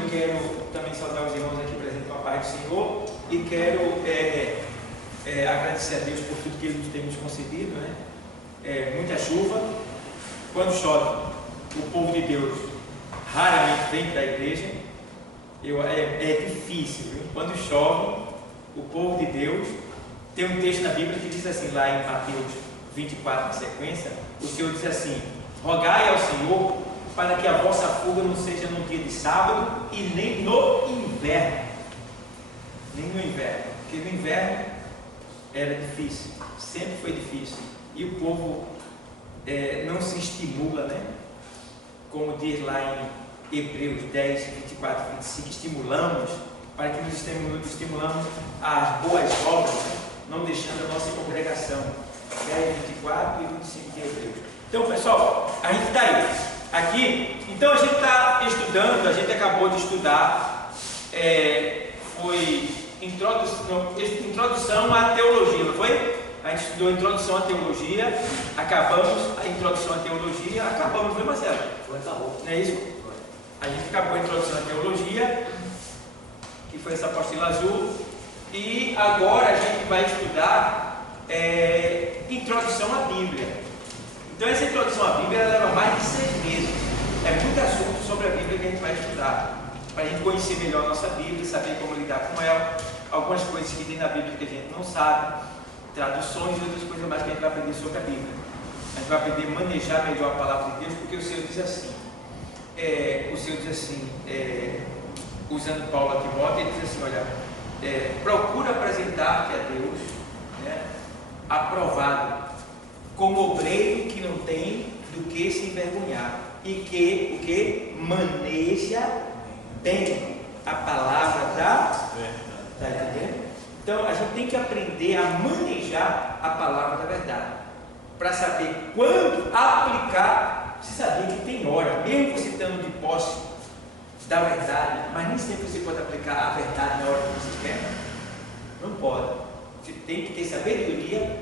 eu quero também saudar os irmãos aqui presentes com a paz do Senhor e quero agradecer a Deus por tudo que Ele nos tem nos concedido, né? Muita chuva. Quando chove, o povo de Deus raramente vem para a igreja. É difícil, viu? Quando chove, o povo de Deus, tem um texto na Bíblia que diz assim, lá em Mateus 24, na sequência, o Senhor diz assim: rogai ao Senhor para que a vossa fuga não seja no dia de sábado e nem no inverno. Nem no inverno, porque no inverno era difícil, sempre foi difícil, e o povo não se estimula, né? Como diz lá em Hebreus 10, 24, 25, estimulamos, para que nos estimulamos às boas obras, né? Não deixando a nossa congregação. 10, 24 e 25 de Hebreus. Então, pessoal, a gente está aí, aqui, então a gente está estudando, a gente acabou de estudar, foi introdução à teologia, não foi? A gente estudou introdução à teologia, acabamos a introdução à teologia, acabamos, foi, Marcelo? Foi, acabou. Não é isso? Foi. A gente acabou a introdução à teologia, que foi essa apostila azul, e agora a gente vai estudar introdução à Bíblia. Então essa introdução à Bíblia leva mais de 6 meses. É muito assunto sobre a Bíblia que a gente vai estudar, para a gente conhecer melhor a nossa Bíblia, saber como lidar com ela, algumas coisas que tem na Bíblia que a gente não sabe, traduções e outras coisas mais que a gente vai aprender sobre a Bíblia. A gente vai aprender a manejar melhor a palavra de Deus, porque o Senhor diz assim, usando Paulo a Timóteo, ele diz assim, olha, procura apresentar-te a Deus, né, aprovado, como obreiro que não tem do que se envergonhar e que maneja bem a palavra da verdade. Está entendendo? Então a gente tem que aprender a manejar a palavra da verdade, para saber quando aplicar. Você sabia que tem hora, mesmo você estando de posse da verdade, mas nem sempre você pode aplicar a verdade na hora que você quer. Não pode. Você tem que ter sabedoria,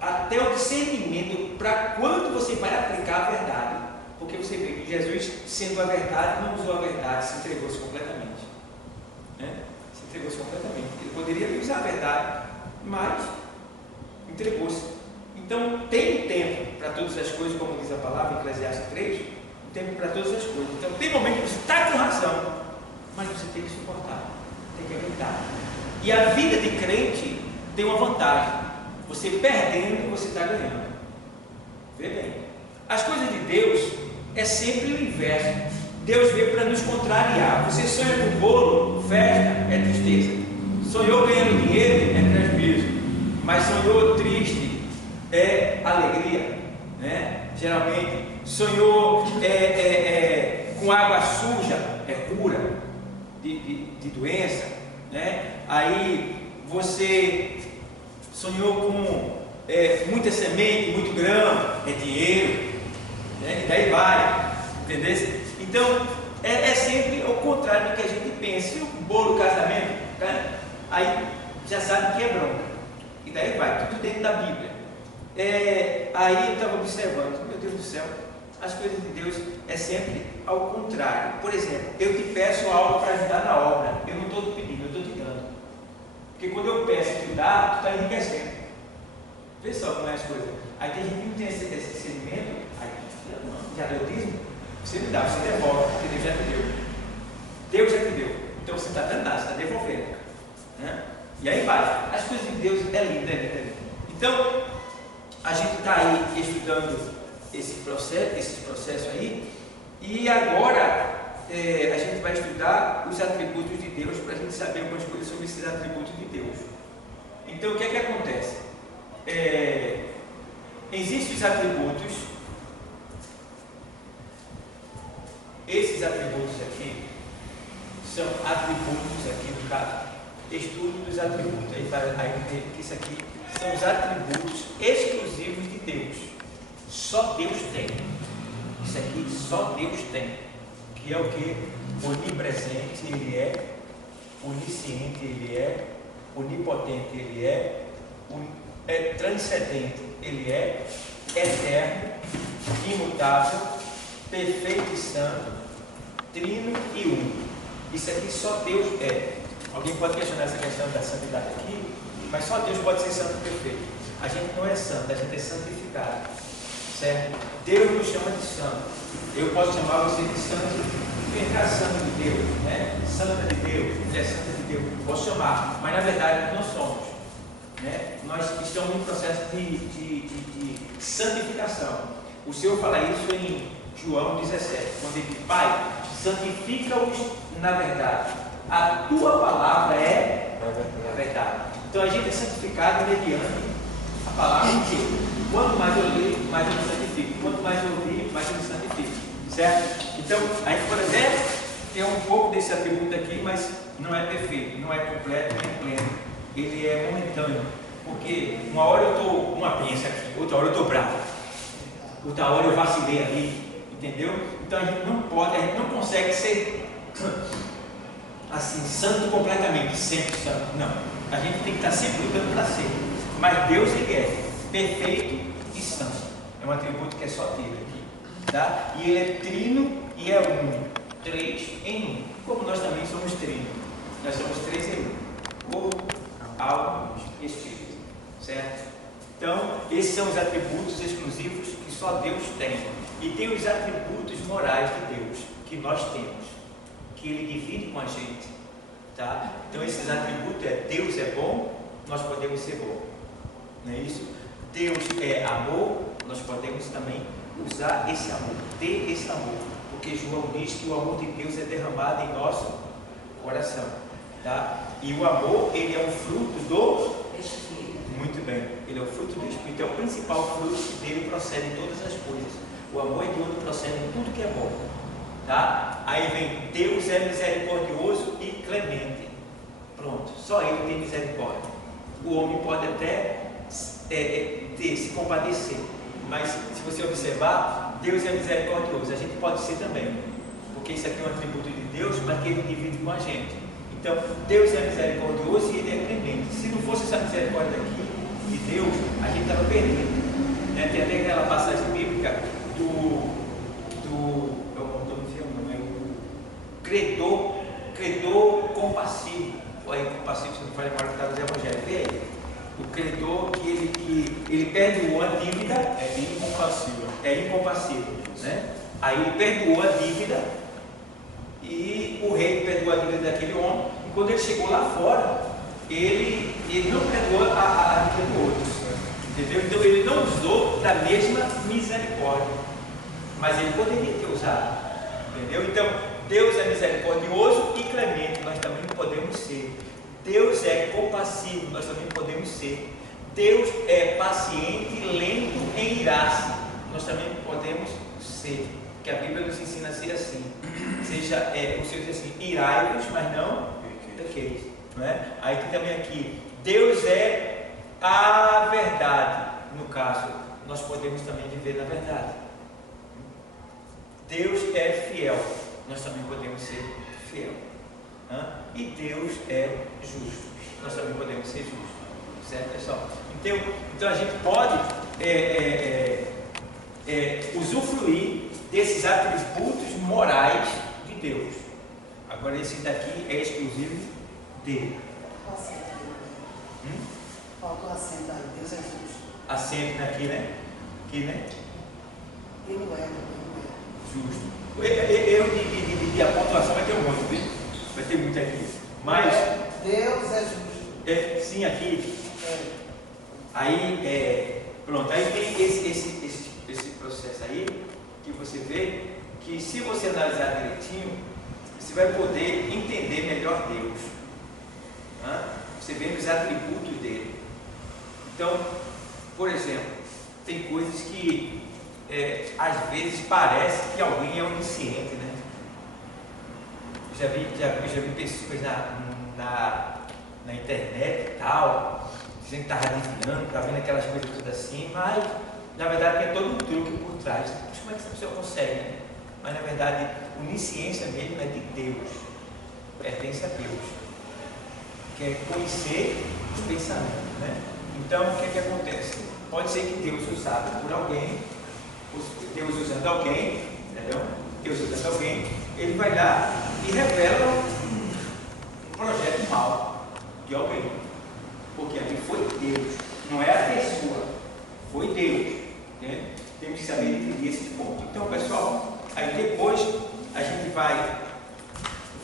até o discernimento para quando você vai aplicar a verdade, porque você vê que Jesus, sendo a verdade, não usou a verdade, se entregou-se completamente, né? Se entregou-se completamente. Ele poderia usar a verdade, mas entregou-se. Então tem um tempo para todas as coisas, como diz a palavra em Eclesiastes 3, um tempo para todas as coisas. Então tem momentos que você está com razão, mas você tem que suportar, tem que aguentar. E a vida de crente tem uma vantagem: você perdendo, você está ganhando. Vê bem, as coisas de Deus é sempre o inverso. Deus veio para nos contrariar. Você sonha com bolo, festa, é tristeza. Sonhou ganhando dinheiro, é prejuízo. Mas sonhou triste, é alegria, né? Geralmente sonhou com água suja, é cura de doença, né? Aí você sonhou com muita semente, muito grão, é dinheiro, né? E daí vai, entendeu? Então é sempre o contrário do que a gente pensa. Se o bolo casamento, né? Aí já sabe que é bronca, e daí vai, tudo dentro da Bíblia. Aí eu estava observando, meu Deus do céu, as coisas de Deus é sempre ao contrário. Por exemplo, eu te peço algo para ajudar na obra, eu não estou te pedindo, eu estou te dando. Porque quando eu peço e tu dá, tu está enriquecendo. Vê só como é as coisas. Aí tem gente que não tem esse discernimento, aí já deu dízimo, você me dá, você devolve, porque Deus já te deu. Deus já te deu. Então você está dando nada, você está devolvendo, né? E aí vai. As coisas de Deus é lindo, é lindo, é lindo. Então, a gente está aí estudando esses processos aí, e agora a gente vai estudar os atributos de Deus, para a gente saber algumas coisas sobre esses atributos de Deus. Então, o que é que acontece? Existem os atributos, esses atributos aqui, são atributos aqui no caso, estudo dos atributos, aí isso aqui são os atributos exclusivos de Deus, só Deus tem, isso aqui só Deus tem, que é o que? Onipresente Ele é, onisciente Ele é, onipotente Ele é transcendente Ele é, eterno, imutável, perfeito e santo, trino e único. Isso aqui só Deus é. Alguém pode questionar essa questão da santidade aqui, mas só Deus pode ser santo perfeito. A gente não é santo, a gente é santificado, certo? Deus nos chama de santo. Eu posso chamar você de santo, vem cá, santo de Deus, né? Santa de Deus, mulher santa de Deus. Posso chamar, mas na verdade não somos, né? Nós estamos em processo de santificação. O Senhor fala isso em João 17, quando ele diz: Pai, santifica-os na verdade. A tua palavra é a verdade. Então a gente é santificado mediante a palavra de Deus. Quanto mais eu leio, mais eu me santifico. Quanto mais eu ouvi, mais eu me santifico. Certo? Então, a gente pode até ter um pouco desse atributo aqui, mas não é perfeito, não é completo, nem pleno. Ele é momentâneo. Porque uma hora eu estou uma benção aqui, outra hora eu estou bravo. Outra hora eu vacilei ali. Entendeu? Então a gente não pode, a gente não consegue ser assim, santo completamente, sempre santo. Não. A gente tem que estar sempre lutando para ser. Mas Deus, ele é perfeito e santo. É um atributo que é só dele aqui. Tá? E ele é trino e é uno. 3 em 1. Como nós também somos trino. Nós somos 3 em 1. Corpo, alma e espírito. Certo? Então, esses são os atributos exclusivos que só Deus tem. E tem os atributos morais de Deus, que nós temos, que Ele divide com a gente, tá? Então esses atributos Deus é bom, nós podemos ser bom, não é isso? Deus é amor, nós podemos também usar esse amor, ter esse amor, porque João diz que o amor de Deus é derramado em nosso coração, tá? E o amor, ele é um fruto do Espírito. Muito bem, ele é o fruto do Espírito, é o principal fruto que dele procede todas as coisas. O amor é de onde procede tudo que é bom. Tá? Aí vem: Deus é misericordioso e clemente. Pronto, só Ele tem misericórdia. O homem pode até se compadecer, mas se você observar, Deus é misericordioso. A gente pode ser também, porque isso aqui é um atributo de Deus, mas que Ele divide com a gente. Então, Deus é misericordioso e Ele é clemente. Se não fosse essa misericórdia aqui de Deus, a gente estava perdido, né? Tem até aquela passagem bíblica credor compassivo. Aí, compassivo, se não faz agora que está nos evangelhos. Vê aí. O credor que ele perdoou a dívida. É incompassível. É incompassível, né? Aí ele perdoou a dívida. E o rei perdoou a dívida daquele homem. E quando ele chegou lá fora, ele não perdoou a dívida do outro. Entendeu? Então ele não usou da mesma misericórdia. Mas ele poderia ter usado. Entendeu? Então, Deus é misericordioso e clemente, nós também podemos ser. Deus é compassivo, nós também podemos ser. Deus é paciente e lento em irar-se, nós também podemos ser. Que a Bíblia nos ensina a ser assim. Seja, o Senhor diz assim: irai-vos, mas não pequeis. Não é? Aí tem também aqui: Deus é a verdade. No caso, nós podemos também viver na verdade. Deus é fiel, nós também podemos ser fiel. E Deus é justo, nós também podemos ser justos. Certo, pessoal? Então a gente pode usufruir desses atributos morais de Deus. Agora esse daqui é exclusivo dele. Faltou acento aí, Deus é justo. Acento aqui, né? Aqui, né? Ele não é. Justo. Erro de pontuação vai ter um monte, viu? Vai ter muito aqui. Mas. Deus é justo. Sim, aqui. Aí, pronto. Aí tem esse processo aí, que você vê que, se você analisar direitinho, você vai poder entender melhor Deus. Você vê os atributos dele. Então, por exemplo, tem coisas que às vezes parece que alguém é onisciente, né? Já vi pessoas na internet e tal, dizendo que estava adivinhando, estava vendo aquelas coisas todas assim, mas na verdade tem todo um truque por trás. Mas como é que essa pessoa consegue, né? Mas na verdade, onisciência mesmo é de Deus, pertence a Deus, que é conhecer os pensamentos, né? Então, o que acontece? Pode ser que Deus usado por alguém, Deus usando alguém, entendeu? Deus usando alguém, ele vai lá e revela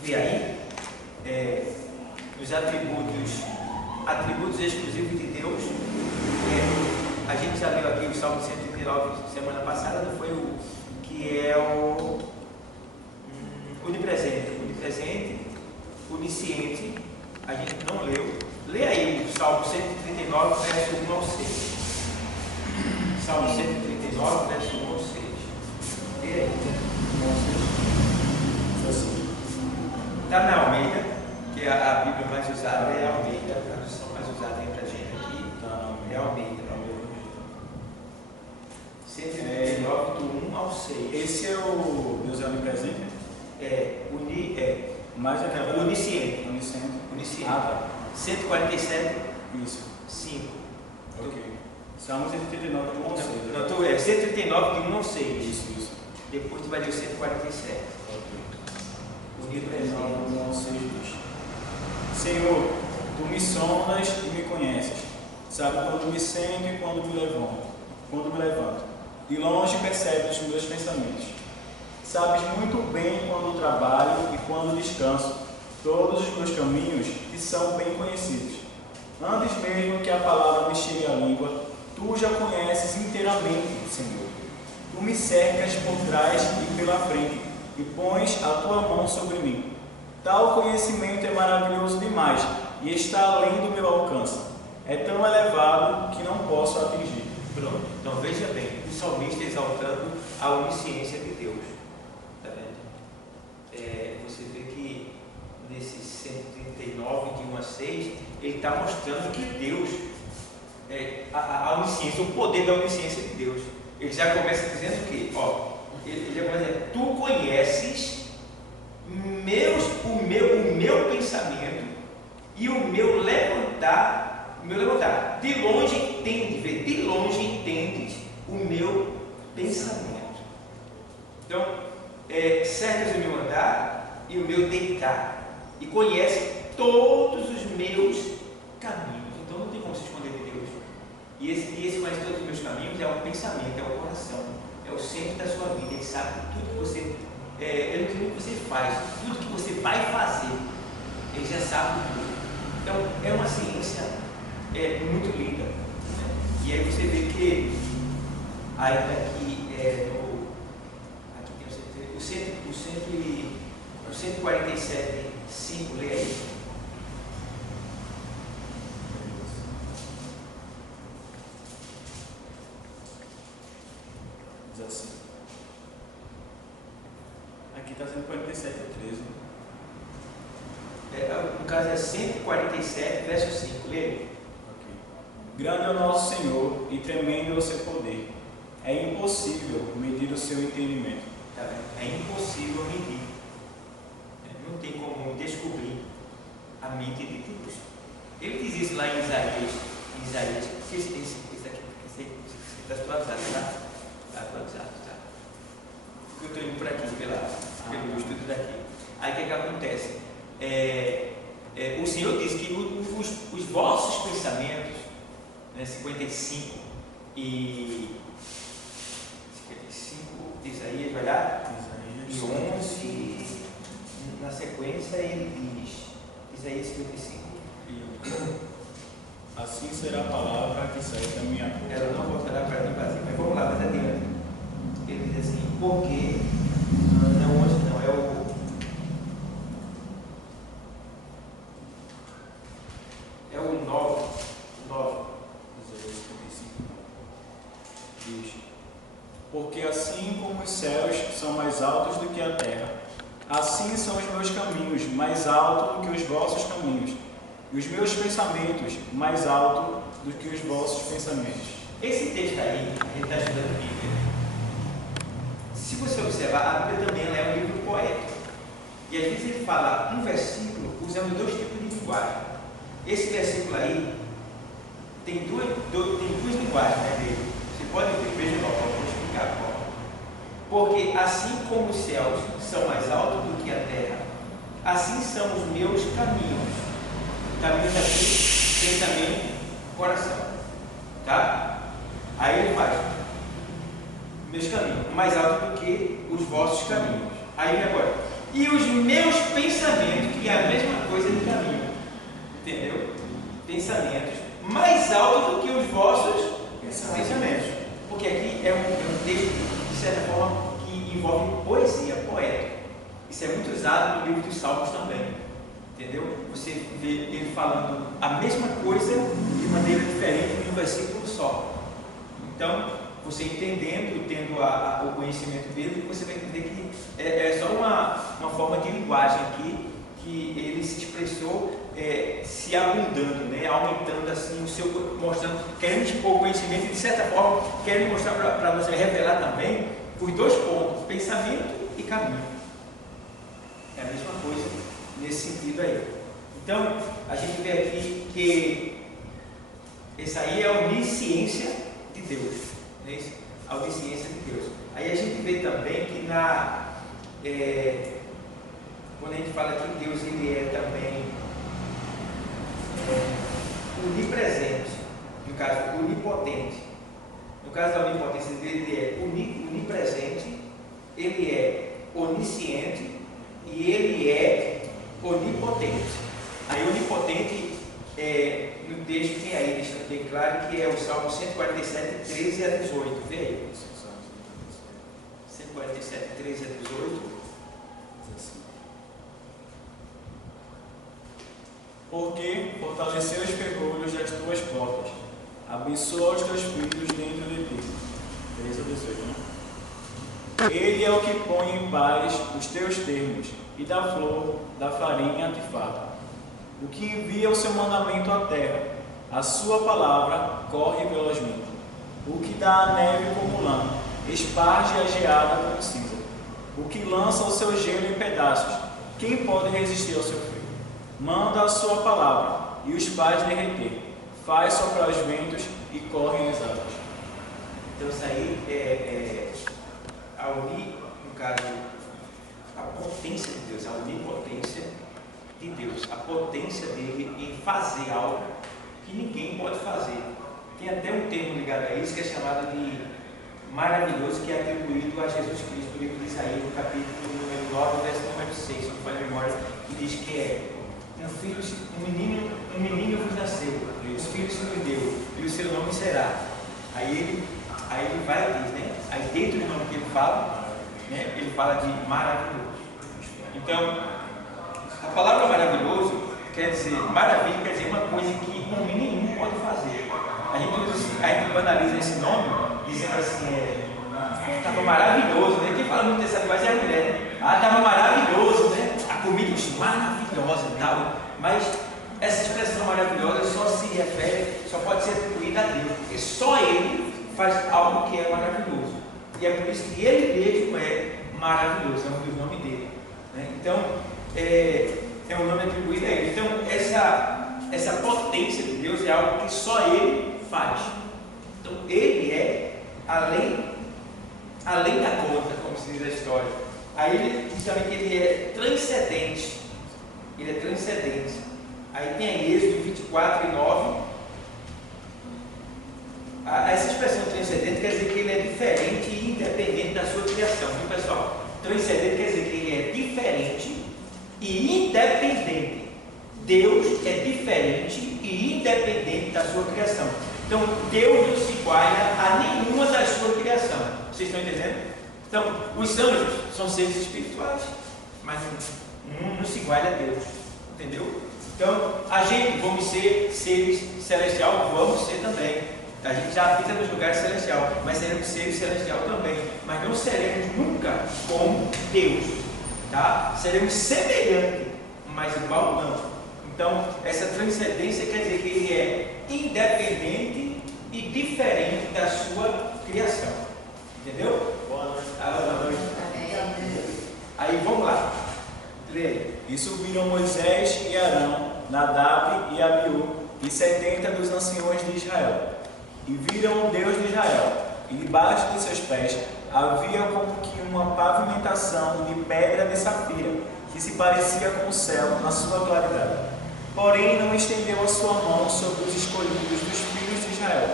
vê aí, os atributos exclusivos de Deus. A gente já leu aqui o Salmo 139 semana passada, não foi o que é o onipresente, onisciente. A gente não leu. Lê aí o Salmo 139, verso 1 ao 6. Salmo 139, verso 1 ao 6. Lê aí. Está na Almeida, que é a Bíblia mais usada, é a Almeida, a tradução mais usada entre a gente aqui. É a Almeida. 139, do 1 ao 6. Esse é o Deus é onipresente? Mais aquela. Onisciente. Onisciente. Ah, tá. 147. Isso. 5. Ok. Salmo 139, de 1 ao 6. Não, 139, de 1 ao 6. Isso. Depois tu vai ler o 147. Ok. Onipresente. 1 ao 6 diz: Senhor, tu me sondas e me conheces. Sabe quando me sento e quando me levanto. De longe percebes os meus pensamentos. Sabes muito bem quando trabalho e quando descanso. Todos os meus caminhos te são bem conhecidos. Antes mesmo que a palavra me chegue à língua, tu já conheces inteiramente, Senhor. Tu me cercas por trás e pela frente, e pões a tua mão sobre mim. Tal conhecimento é maravilhoso demais, e está além do meu alcance. É tão elevado que não posso atingir. Pronto. Então veja bem, o salmista exaltando a onisciência de Deus. Está vendo? Você vê que nesse 139, de 1 a 6, ele está mostrando que Deus, a onisciência, o poder da onisciência de Deus. Ele já começa dizendo que, ele já começa dizendo, tu conheces o meu pensamento e o meu levantar. De longe entendes o meu pensamento. Então, cercas o meu andar e o meu deitar, e conhece todos os meus caminhos. Então não tem como se esconder de Deus. E esse conhece todos os meus caminhos é um pensamento, é o coração, é o centro da sua vida. Ele sabe tudo que você, ele não tem o que você faz, tudo que você vai fazer, ele já sabe tudo. Então é uma ciência muito linda, né? E aí você vê que ainda aqui tem o 147, 5, lê aí. Diz assim. Aqui está 147, 13. No caso é 147, verso 5, lê aí. Grande é o nosso Senhor e tremendo é o seu poder. É impossível medir o seu entendimento. Tá vendo? É impossível medir. Não tem como descobrir a mente de Deus. Ele diz isso lá em Isaías. Esse está atualizado, tá? Está atualizado, tá? Porque eu estou indo por aqui, pelo estudo daqui. Aí o que acontece? O Senhor diz que os vossos pensamentos, 55 de Isaías, vai lá? E 11, na sequência ele diz, Isaías 55. Assim será a palavra que sair da minha boca. Ela não voltará para mim vazia, mas vamos lá, mais adiante. Ele diz assim, porque, não 11 não, é o 9. Diz: porque assim como os céus são mais altos do que a terra, assim são os meus caminhos mais altos do que os vossos caminhos, e os meus pensamentos mais altos do que os vossos pensamentos. Esse texto aí, a gente está estudando a Bíblia. Se você observar, a Bíblia também é um livro poético. E às vezes ele fala um versículo usando dois tipos de linguagem. Esse versículo aí tem duas linguagens, né, dele. Você pode ver, veja lá, vou explicar qual. Porque assim como os céus são mais altos do que a terra, assim são os meus caminhos. Caminhos aqui, pensamento, coração. Tá? Aí ele faz meus caminhos, mais alto do que os vossos caminhos. Aí agora, e os meus pensamentos Entendeu? Você vê ele falando a mesma coisa de maneira diferente em um versículo só. Então, você entendendo, tendo o conhecimento dele, você vai entender que é só uma forma de linguagem aqui, que ele se expressou se abundando, né? Aumentando assim o seu, mostrando, querendo expor o conhecimento e de certa forma querendo mostrar para você, revelar também os dois pontos, pensamento e caminho. É a mesma coisa nesse sentido aí. Então, a gente vê aqui que essa aí é a onisciência de Deus, né? A onisciência de Deus. Aí a gente vê também que quando a gente fala que Deus ele é também onipresente, no caso onipotente. No caso da onipotência, ele é onipresente, ele é onisciente e ele é onipotente. Aí onipotente, no texto tem aí, deixando bem claro, que é o Salmo 147, 13 a 18. Vê aí. 147, 13 a 18. Porque fortaleceu os ferrolhos das tuas portas, abençoa os teus filhos dentro de ti. 13 a 18, né? Ele é o que põe em paz os teus termos, e da flor da farinha te farta. O que envia o seu mandamento à terra, a sua palavra corre velozmente. O que dá a neve como lã, esparge a geada como cinza. O que lança o seu gelo em pedaços, quem pode resistir ao seu frio? Manda a sua palavra e os faz derreter, faz soprar os ventos e correm as águas. Então isso aí no caso, a potência de Deus, a onipotência de Deus, a potência dele em fazer algo que ninguém pode fazer. Tem até um termo ligado a isso que é chamado de maravilhoso, que é atribuído a Jesus Cristo, no livro de Isaías, no capítulo número 9, verso número 6, se não for a memória, que diz que é um menino vos nasceu, um filho se nos deu, e o seu nome será. Aí ele vai e diz, né? Aí dentro do nome que ele fala, né? Ele fala de maravilhoso. Então, a palavra maravilhoso quer dizer, maravilha quer dizer uma coisa que homem nenhum pode fazer. A gente banaliza esse nome, dizendo assim, estava maravilhoso, né? Quem fala muito dessa linguagem é a mulher, né? Estava maravilhoso, né? A comida maravilhosa e tal. Mas essa expressão maravilhosa só se refere, só pode ser atribuída a Deus, porque só Ele faz algo que é maravilhoso. E é por isso que Ele mesmo é maravilhoso, é um dos nomes dele, né? Então, é um nome atribuído a Ele. Então, essa potência de Deus é algo que só Ele faz. Então, Ele é além da conta, como se diz a história. Aí ele diz também que Ele é transcendente. Ele é transcendente. Aí tem aí Êxodo 24 e 9. Essa expressão transcendente quer dizer que Ele é diferente e independente da sua criação, viu, pessoal? Transcendente quer dizer que Ele é diferente e independente. Deus é diferente e independente da sua criação. Então, Deus não se iguala a nenhuma da sua criação. Vocês estão entendendo? Então, os anjos são seres espirituais, mas não se iguala a Deus. Entendeu? Então, a gente, vamos ser seres celestiais, vamos ser também. A gente já habita nos lugares celestiais, mas seremos seres celestiais também. Mas não seremos nunca como Deus. Tá? Seremos semelhantes, mas igual não. Então, essa transcendência quer dizer que Ele é independente e diferente da sua criação. Entendeu? Boa noite. Boa noite. Aí, vamos lá. Lê aí. E subiram Moisés e Arão, Nadab e Abiú, e 70 dos anciões de Israel. E viram o Deus de Israel, e debaixo de seus pés havia como que uma pavimentação de pedra de safira, que se parecia com o céu na sua claridade. Porém não estendeu a sua mão sobre os escolhidos dos filhos de Israel,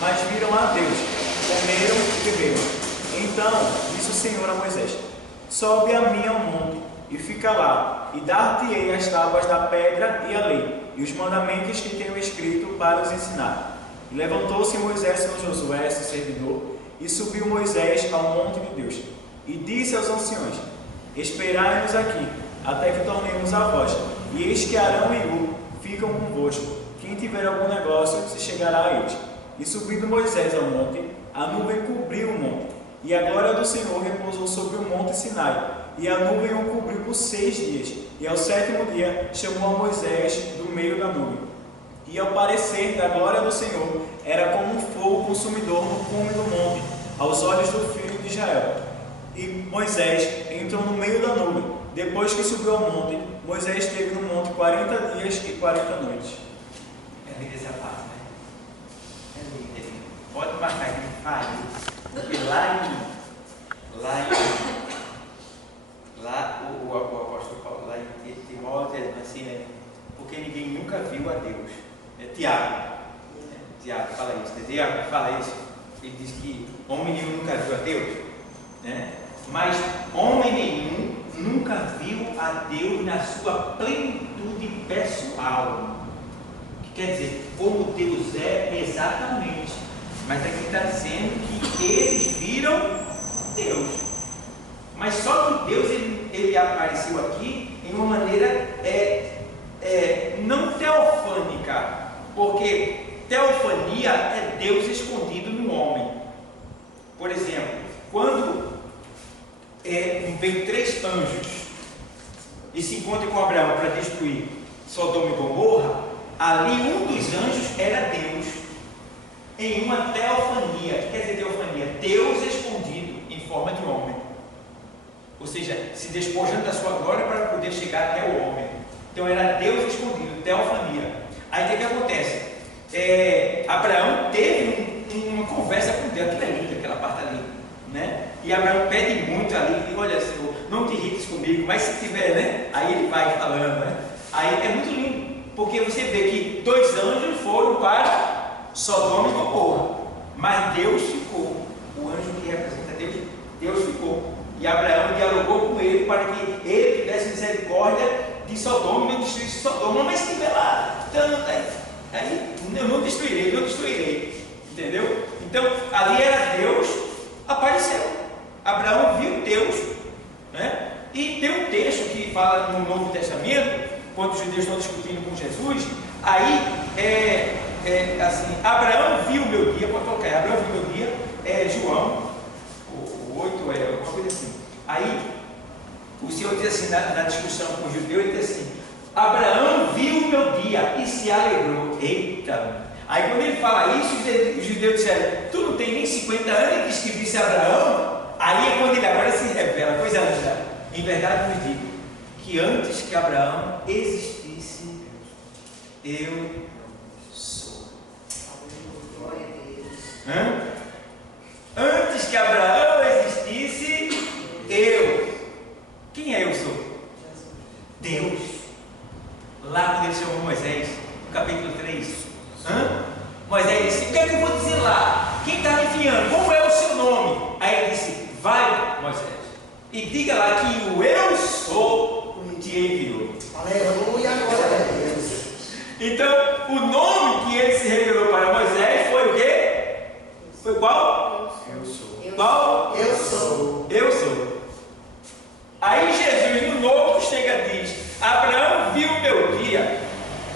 mas viram a Deus, comeram e beberam. Então disse o Senhor a Moisés: sobe a mim ao monte, e fica lá, e dar-te-ei as tábuas da pedra e a lei, e os mandamentos que tenho escrito para os ensinar. E levantou-se Moisés com Josué, seu servidor, e subiu Moisés ao monte de Deus. E disse aos anciões: esperai-nos aqui, até que tornemos a vós, e E eis que Arão e Hur ficam convosco. Quem tiver algum negócio se chegará a eles. E subindo Moisés ao monte, a nuvem cobriu o monte, e a glória do Senhor repousou sobre o monte Sinai, e a nuvem o cobriu por 6 dias. E ao 7º dia chamou a Moisés do meio da nuvem. E ao parecer da glória do Senhor era como um fogo consumidor no cume do monte, aos olhos do filho de Israel. E Moisés entrou no meio da nuvem. Depois que subiu ao monte, Moisés esteve no monte 40 dias e 40 noites. É linda essa parte, né? É linda, é linda. Pode marcar que ele faz. Porque lá o apóstolo Paulo, lá em Timóteo, assim, né? Porque ninguém nunca viu a Deus. Tiago fala isso, né? Tiago fala isso. Ele diz que homem nenhum nunca viu a Deus, né? Mas homem nenhum nunca viu a Deus na sua plenitude pessoal. O que quer dizer? Como Deus é exatamente. Mas aqui está dizendo que eles viram Deus. Mas só que Deus ele apareceu aqui em uma maneira não teofânica, porque teofania é Deus escondido no homem. Por exemplo, quando vem 3 anjos e se encontram com Abraão para destruir Sodoma e Gomorra, ali um dos anjos era Deus, em uma teofania. O que quer dizer teofania? Deus escondido em forma de homem, ou seja, se despojando da sua glória para poder chegar até o homem. Então era Deus escondido, teofania. Aí o que acontece? Abraão teve uma conversa com Deus, aquilo é lindo, aquela parte ali, né? E Abraão pede muito ali, e olha, Senhor, não te irrites comigo, mas se tiver, né? Aí ele vai falando, né? Aí é muito lindo, porque você vê que 2 anjos foram para Sodoma e Gomorra, mas Deus ficou. O anjo que representa Deus, Deus ficou. E Abraão dialogou com ele para que ele tivesse misericórdia de Sodoma e não destruísse Sodoma, mas se estiver lá, então, aí eu não destruirei, entendeu? Então ali era Deus, apareceu. Abraão viu Deus, né? E tem um texto que fala no Novo Testamento, quando os judeus estão discutindo com Jesus, aí assim, Abraão viu o meu dia, pode colocar, Abraão viu o meu dia, João, o 8 alguma coisa assim. Aí o Senhor diz assim, na discussão com o judeu, ele diz assim: Abraão viu o meu dia e se alegrou. Eita! Aí quando ele fala isso, os judeus disseram: tu não tem nem 50 anos e diz que visse Abraão? Aí é quando ele agora se revela, pois é, em verdade vos digo, que antes que Abraão existisse, eu sou. Antes que Abraão existisse, eu. Quem é eu sou? Deus. Lá quando ele chamou Moisés, no capítulo 3, Moisés disse: o que é que eu vou dizer lá? Quem está me enviando? Como é o seu nome? Aí ele disse: vai, Moisés, e diga lá que o eu sou te enviou. Aleluia, glória a Deus. Então, o nome que ele se revelou para Moisés foi o quê? Foi qual? Eu sou. Qual? Eu sou. Eu sou. Aí Jesus no novo chega e diz: Abraão viu o meu dia,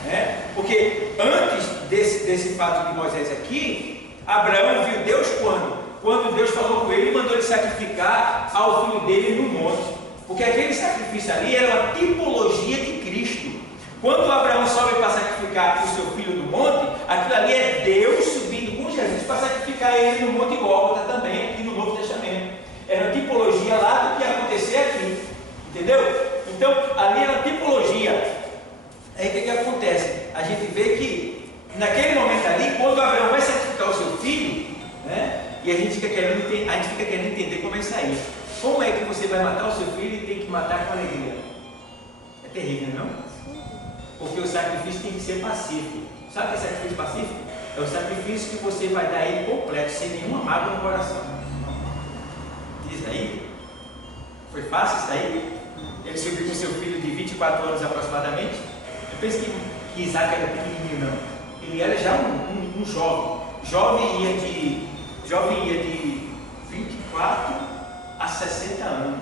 né? Porque antes desse fato de Moisés aqui, Abraão viu Deus quando Deus falou com ele e mandou ele sacrificar ao filho dele no monte, porque aquele sacrifício ali era uma tipologia de Cristo. Quando Abraão sobe para sacrificar o seu filho no monte, aquilo ali é Deus subindo com Jesus para sacrificar ele no Monte Gólgota também, aqui no Novo Testamento. Era uma tipologia lá do que ia acontecer aqui, entendeu? Então ali era uma tipologia. Aí o que acontece? A gente vê que naquele momento ali, quando Abraão vai sacrificar o seu filho, né? E a gente fica querendo entender como é isso aí. Como é que você vai matar o seu filho e tem que matar com alegria? É terrível, não? Porque o sacrifício tem que ser pacífico. Sabe o que é sacrifício pacífico? É o sacrifício que você vai dar ele completo, sem nenhuma mágoa no coração. Diz aí. Foi fácil isso aí? Ele subiu com o seu filho de 24 anos aproximadamente. Eu penso que Isaac era pequenininho, não. Ele era já um jovem. Jovem ia de 24 a 60 anos,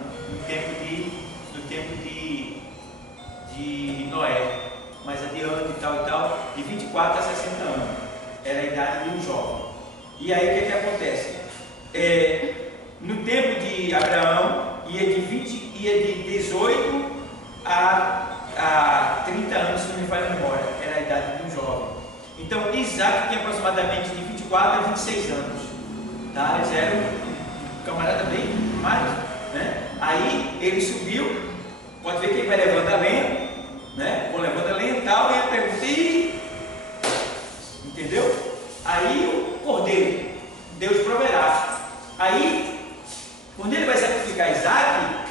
no tempo de Noé. anos e tal, de 24 a 60 anos. Era a idade de um jovem. E aí o que acontece? No tempo de Abraão, ia de 18 a 30 anos, se não me falha a memória, era a idade de um jovem. Então Isaac tinha aproximadamente de 24 a 26 anos. Tá? Eles eram um camarada bem mais, né? Aí ele subiu, pode ver que ele vai levando a lenha, né? Vou levando a lenha e tal, e ele pergunta, entendeu? Aí o cordeiro, Deus proverá. Aí, quando ele vai sacrificar Isaac,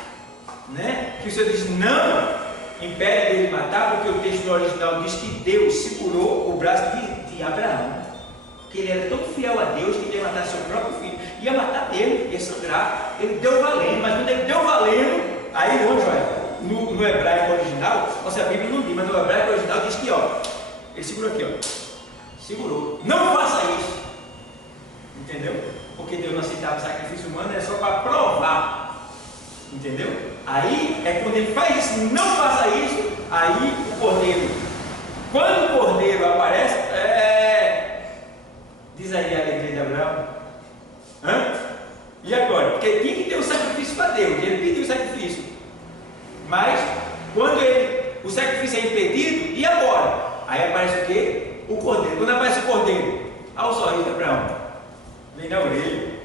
né? Que o Senhor diz, não impede dele matar, porque o texto original diz que Deus segurou o braço de Abraão. Que ele era tão fiel a Deus que ele ia matar seu próprio filho, ia matar mesmo, ia sangrar. Ele deu valendo, mas quando ele deu valendo, aí onde vai? No hebraico original, nossa Bíblia não diz, mas no hebraico original diz que, ele segurou aqui, segurou. Não faça isso, entendeu? Porque Deus não aceitava sacrifício humano, era só para provar, entendeu? Aí é quando ele faz isso, não faça isso, aí o cordeiro, quando o cordeiro aparece, diz aí a alegria de Abraão. E agora? Porque tinha que ter um sacrifício para Deus. Ele pediu o sacrifício. Mas quando o sacrifício é impedido, e agora? Aí aparece o quê? O cordeiro. Quando aparece o cordeiro, olha o sorriso de Abraão. Vem na orelha.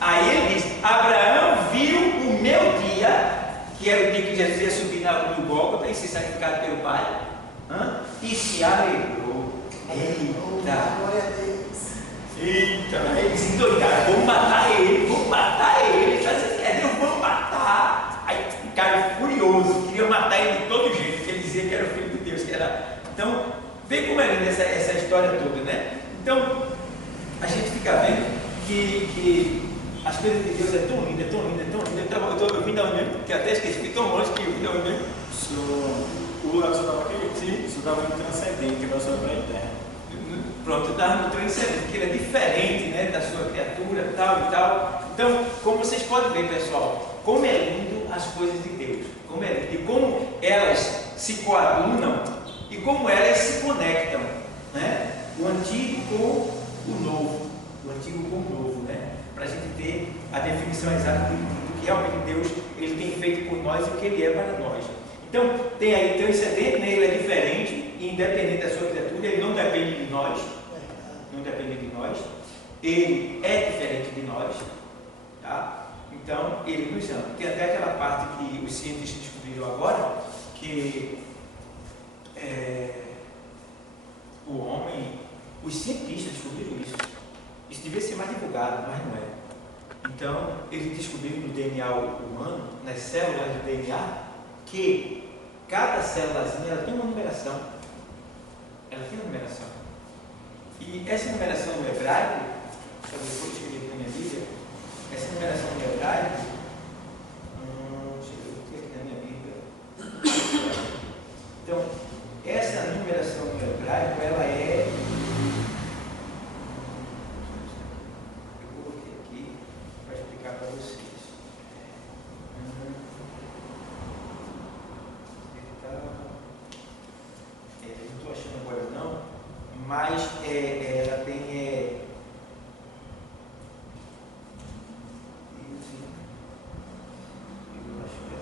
Aí ele diz: Abraão viu o meu dia, que era o dia que Jesus ia subir no Gólgota e ser sacrificado pelo Pai, e se alegrou. Eita, eles se endoidaram, vamos matar ele. Deus, vamos matar. Aí ficaram furiosos, queriam matar ele de todo jeito, porque ele dizia que era o filho de Deus, que era. Então, vê como é linda essa história toda, né? Então, a gente fica vendo que as coisas de Deus é tão linda, tão linda, tão linda. Eu vim da onde mesmo, que até esqueci, fui tão longe que eu vim da onde mesmo. O lugar que você estava aqui? Sim. Você estava no transcendente, que é o seu para a terra. Pronto, eu estava no transcendente, que ele é diferente, né, da sua criatura, tal e tal. Então, como vocês podem ver, pessoal, como é lindo as coisas de Deus, como é lindo, e como elas se coadunam e como elas se conectam, né? O antigo com o novo, né? Para a gente ter a definição exata do que realmente Deus ele tem feito por nós e o que Ele é para nós. Então, tem aí transcendente, né? Ele é diferente, independente da sua criatura, ele não depende de nós, ele é diferente de nós, tá? Então, ele nos ama. Tem até aquela parte que os cientistas descobriram agora, que o homem, os cientistas descobriram isso. Isso devia ser mais divulgado, mas não é. Então, eles descobriram no DNA humano, nas células do DNA, que cada célulazinha ela tem uma numeração. E essa numeração no hebraico, depois eu escrevi na minha Bíblia, essa numeração no hebraico, deixa eu ver aqui na minha Bíblia. Então, essa numeração no hebraico, ela é. Eu coloquei aqui para explicar para vocês. Não estou achando agora não, mas ela tem eu acho que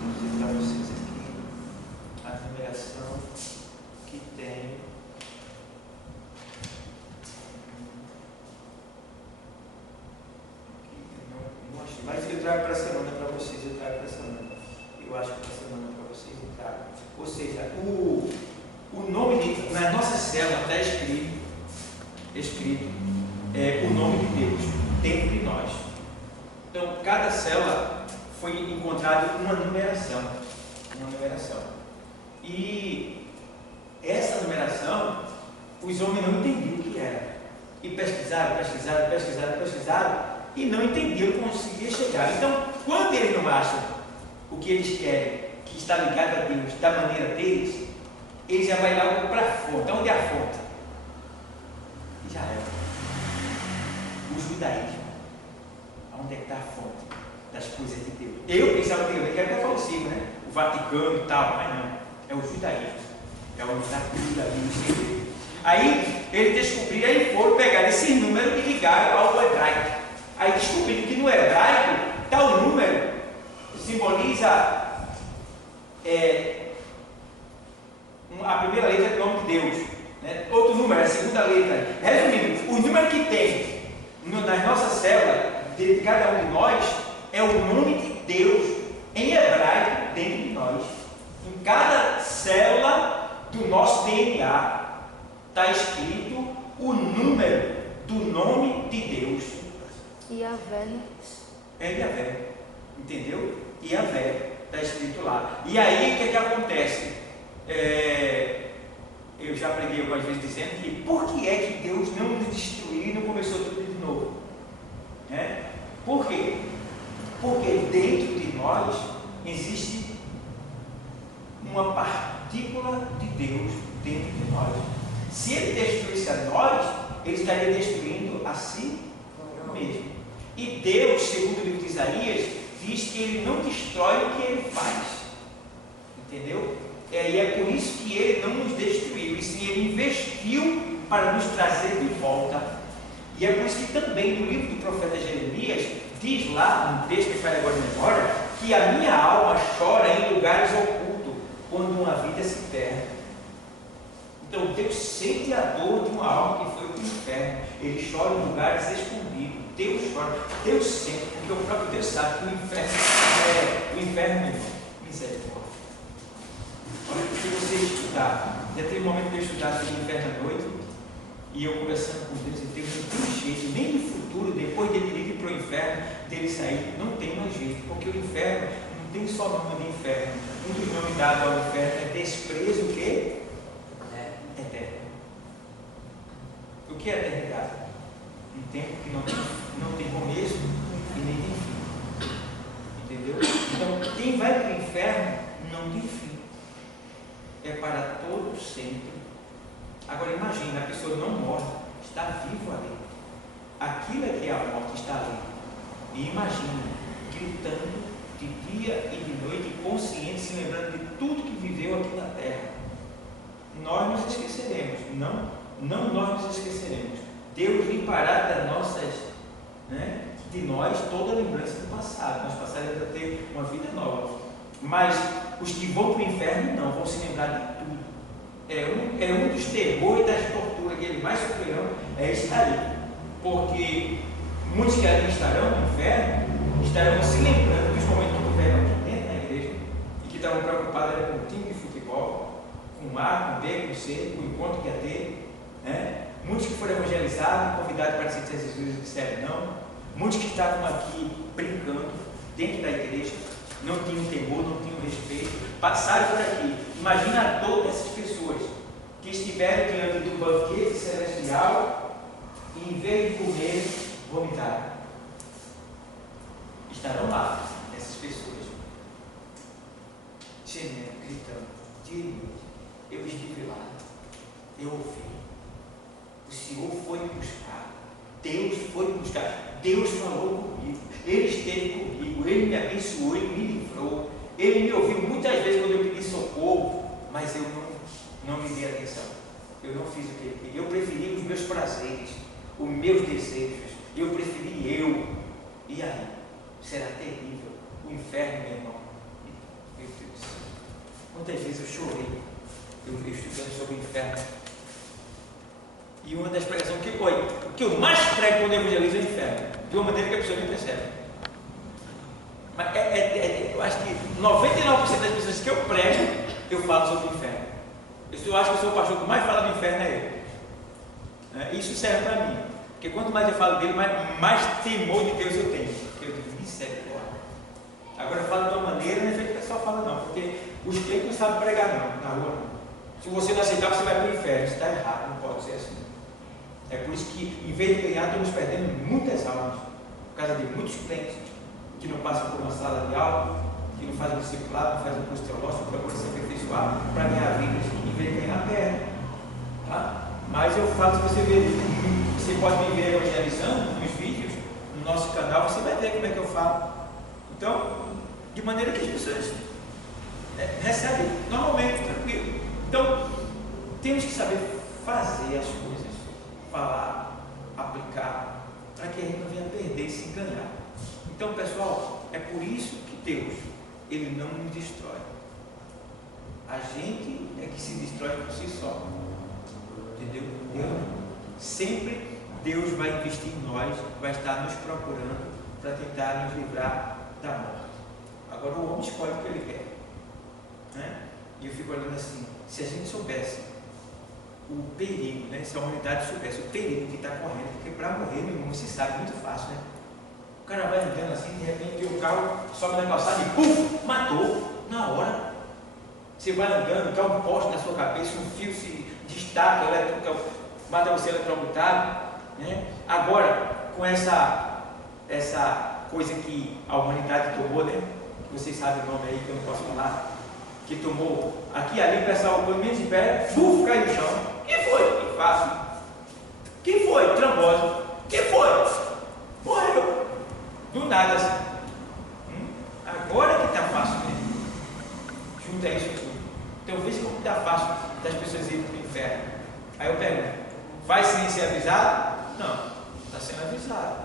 vou dizer para vocês aqui a numeração que tem. Não achei, mas eu trago para a semana para vocês, eu acho que para a semana para vocês eu trago. Ou seja, o nome na nossa célula está escrito o nome de Deus dentro de nós. Então, cada célula foi encontrada uma numeração. E essa numeração, os homens não entendiam o que era. E pesquisaram, e não entendiam, não conseguiam chegar. Então, quando eles não acham o que eles querem, que está ligado a Deus, da maneira deles, eles já vão lá para a fonte. Onde é a fonte? E já é. O judaísmo. Onde é que está a fonte das coisas de Deus? Eu pensava que era católico, né? O Vaticano e tal, mas não, é o judaísmo, é onde está tudo ali. Aí eles descobriram, aí foram pegar esse número e ligaram ao hebraico. Aí descobriram que no hebraico tal número simboliza a primeira letra do nome de Deus, né? Outro número, a segunda letra. Resumindo, o número que tem nas nossas células, de cada um de nós, é o nome de Deus em hebraico dentro de nós. Em cada célula do nosso DNA está escrito o número do nome de Deus. Yahvé, né? É Yahvé, entendeu? Yahvé, está escrito lá. E aí o que é que acontece? Eu já preguei algumas vezes dizendo que por que é que Deus não nos destruiu e não começou tudo de novo? Por quê? Porque dentro de nós existe uma partícula de Deus dentro de nós. Se ele destruísse a nós, ele estaria destruindo a si mesmo. E Deus, segundo o livro de Isaías, diz que ele não destrói o que ele faz. Entendeu? E é por isso que ele não nos destruiu, e sim ele investiu para nos trazer de volta. E é por isso que também no livro do profeta Jeremias, diz lá, um texto que faz agora de memória, que a minha alma chora em lugares ocultos, quando uma vida se perde. Então Deus sente a dor de uma alma que foi para o inferno. Ele chora em lugares escondidos. Deus chora, Deus sente, porque o próprio Deus sabe que o inferno é misericórdia. Olha, se você estudar, já teve um momento que eu estudar sobre o inferno à noite, e eu conversando com Deus, e Deus não tem jeito, nem no futuro, depois dele ir para o inferno, dele sair, não tem mais jeito, porque o inferno não tem só nome de inferno. Um dos nomes dados ao inferno é desprezo o quê? Eterno. O que é eternidade? Um tempo que não tem começo e nem tem fim. Entendeu? Então, quem vai para o inferno não tem fim. É para todo sempre. Agora imagina, a pessoa não morre, está vivo ali. Aquilo é que é a morte, está ali. E imagina, gritando de dia e de noite, consciente, se lembrando de tudo que viveu aqui na terra. Nós nos esqueceremos, não nós nos esqueceremos. Deus limpará das nossas, de nós toda a lembrança do passado. Nós passaremos a ter uma vida nova. Mas os que vão para o inferno não, vão se lembrar de tudo. É um dos terrores e das torturas que eles mais sofrerão, é estar ali. Porque muitos que ali estarão no inferno, estarão se lembrando dos momentos que tiveram aqui dentro da igreja e que estavam preocupados com o time de futebol, com A, com B, com C, com o encontro que ia ter. Muitos que foram evangelizados, convidados para aceitar Jesus e disseram não. Muitos que estavam aqui brincando dentro da igreja, não tinham temor, não tinham respeito, passaram por aqui. Imagina a dor dessas pessoas que estiveram diante do banquete celestial e, em vez de comer, vomitaram. Estarão lá, essas pessoas, gemendo, gritando, dia e noite. Eu estive lá, eu ouvi. O Senhor foi buscar, Deus foi buscar, Deus falou comigo, Ele esteve comigo, Ele me abençoou, Ele me livrou, Ele me ouviu muitas vezes quando eu pedi socorro, mas eu não me dei atenção, eu não fiz o que Ele queria, eu preferi os meus prazeres, os meus desejos, eu preferi eu, e aí, será terrível, o inferno, meu irmão. Meu Deus, quantas vezes eu chorei, eu estudando sobre o inferno. E uma das pregações o que eu mais prego quando eu evangelizo é o inferno, de uma maneira que a pessoa nem percebe. Mas eu acho que 99% das pessoas que eu prego, eu falo sobre o inferno. Eu acho que eu sou o pastor que mais fala do inferno é eu. Isso serve para mim, porque quanto mais eu falo dele, mais temor de Deus eu tenho. Eu digo, misericórdia. Agora eu falo de uma maneira, não é feito que o pessoal fala não, porque os crentes não sabem pregar não, na rua não. Se você não aceitar, você vai para o inferno. Isso está errado, não pode ser assim. É por isso que, em vez de ganhar, estamos perdendo muitas almas, por causa de muitos crentes que não passam por uma sala de aula, que não fazem discipulado, não fazem curso teológico, procuram se aperfeiçoar para ganhar vidas, em vez de ganhar perna. Tá? Mas eu falo, se você ver, você pode me ver evangelizando nos vídeos, no nosso canal, você vai ver como é que eu falo. Então, de maneira que as pessoas recebe normalmente, tranquilo. Então, temos que saber fazer as coisas, falar, aplicar, para que a gente não venha perder, se ganhar. Então, pessoal, é por isso que Deus, Ele não nos destrói. A gente é que se destrói por si só. Entendeu? Sempre Deus vai investir em nós, vai estar nos procurando para tentar nos livrar da morte. Agora o homem escolhe o que ele quer, né? E eu fico olhando assim, se a gente soubesse o perigo, né? Se a humanidade soubesse o perigo que está correndo, porque para morrer, meu irmão, se sabe muito fácil, né? O cara vai andando assim, de repente o carro sobe na calçada e pum, matou na hora. Você vai andando, cai um poste na sua cabeça, um fio se destaca, mata você eletrocutado, né? Agora, com essa coisa que a humanidade tomou, né? Vocês sabem o nome aí que eu não posso falar, que tomou aqui ali, o pessoal põe menos de pé, cai no chão. Que foi? Que fácil. Que foi? Trombose. Que foi? Morreu. Do nada assim. Agora que está fácil mesmo. Junta isso tudo. Então veja como está fácil das pessoas irem para o inferno. Aí eu pergunto, vai sem ser avisado? Não, está sendo avisado.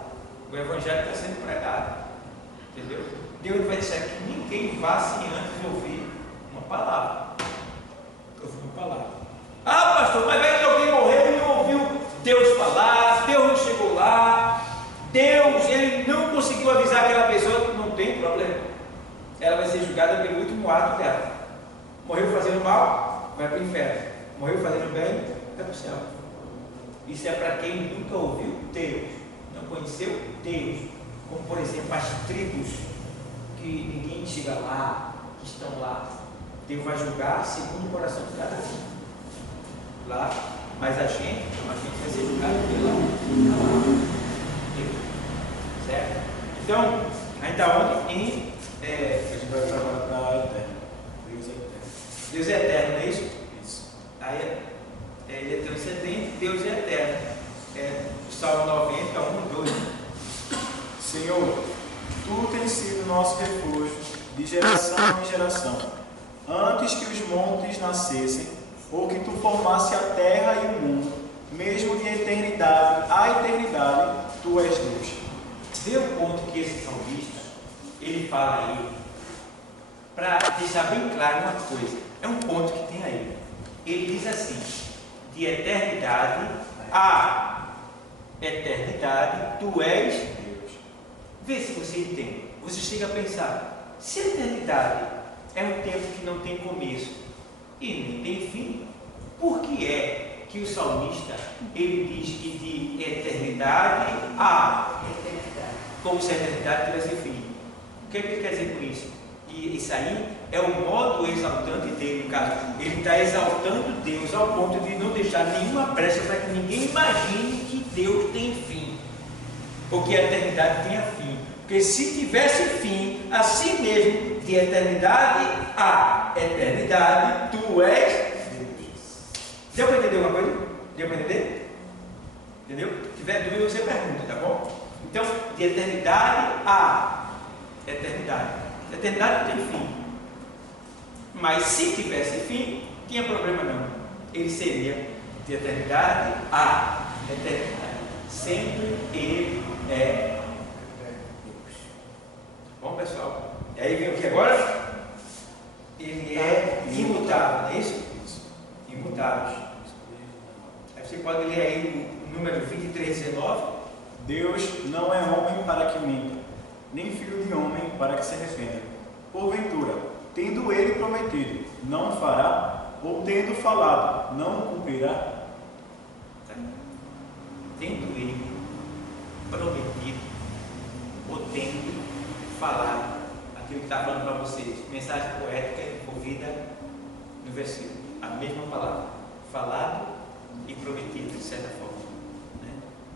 O evangelho está sendo pregado. Entendeu? Deus não vai deixar que ninguém vá sem antes ouvir uma palavra. Ouvir uma palavra. Ah, pastor, mas vai que alguém morreu e não ouviu Deus falar, Deus não chegou lá, Deus, ele não conseguiu avisar aquela pessoa, não tem problema. Ela vai ser julgada pelo último ato dela. Morreu fazendo mal, vai para o inferno. Morreu fazendo bem, vai para o céu. Isso é para quem nunca ouviu Deus, não conheceu Deus. Como por exemplo as tribos que ninguém chega lá, que estão lá. Deus vai julgar segundo o coração de cada um. Lá, mas a gente vai ser julgado pela Deus. Certo? Então, a gente está onde? A gente vai trabalhar para eterno. Deus é eterno. Deus é eterno, não é isso? Isso. Aí ele é transcendente, Deus é eterno. Salmo 90, 1 e 2. Senhor, Tu tens sido nosso refúgio de geração em geração. Antes que os montes nascessem, ou que Tu formasse a terra e o mundo, mesmo de eternidade a eternidade, Tu és Deus. Vê o ponto que esse salmista, ele fala aí, para deixar bem claro uma coisa. É um ponto que tem aí. Ele diz assim, de eternidade a eternidade, Tu és Deus. Vê se você entende. Você chega a pensar, se a eternidade é um tempo que não tem começo e nem tem fim, por que é que o salmista, ele diz que de eternidade a eternidade, como se a eternidade tivesse fim? O que é que ele quer dizer com isso? E isso aí é o modo exaltante dele, no caso. Ele está exaltando Deus ao ponto de não deixar nenhuma brecha para que ninguém imagine que Deus tem fim, ou que a eternidade tenha fim. Porque se tivesse fim, assim mesmo, de eternidade a eternidade, Tu és Deus. Deu para entender uma coisa? Deu para entender? Entendeu? Se tiver dúvida, você pergunta, tá bom? Então, de eternidade a eternidade. A eternidade não tem fim. Mas se tivesse fim, não tinha problema não. Ele seria de eternidade a eternidade. Sempre Ele é Deus. Bom, pessoal? E aí vem o que agora? Ele é imutável, não é isso? Imutável. Aí você pode ler aí o número 23:19. Deus não é homem para que minta, nem filho de homem para que se arrependa. Porventura, tendo ele prometido, não fará, ou tendo falado, não cumprirá? Tendo ele prometido, ou tendo falado, aquilo que está falando para vocês, mensagem poética envolvida no versículo, a mesma palavra, falado e prometido, de certa forma.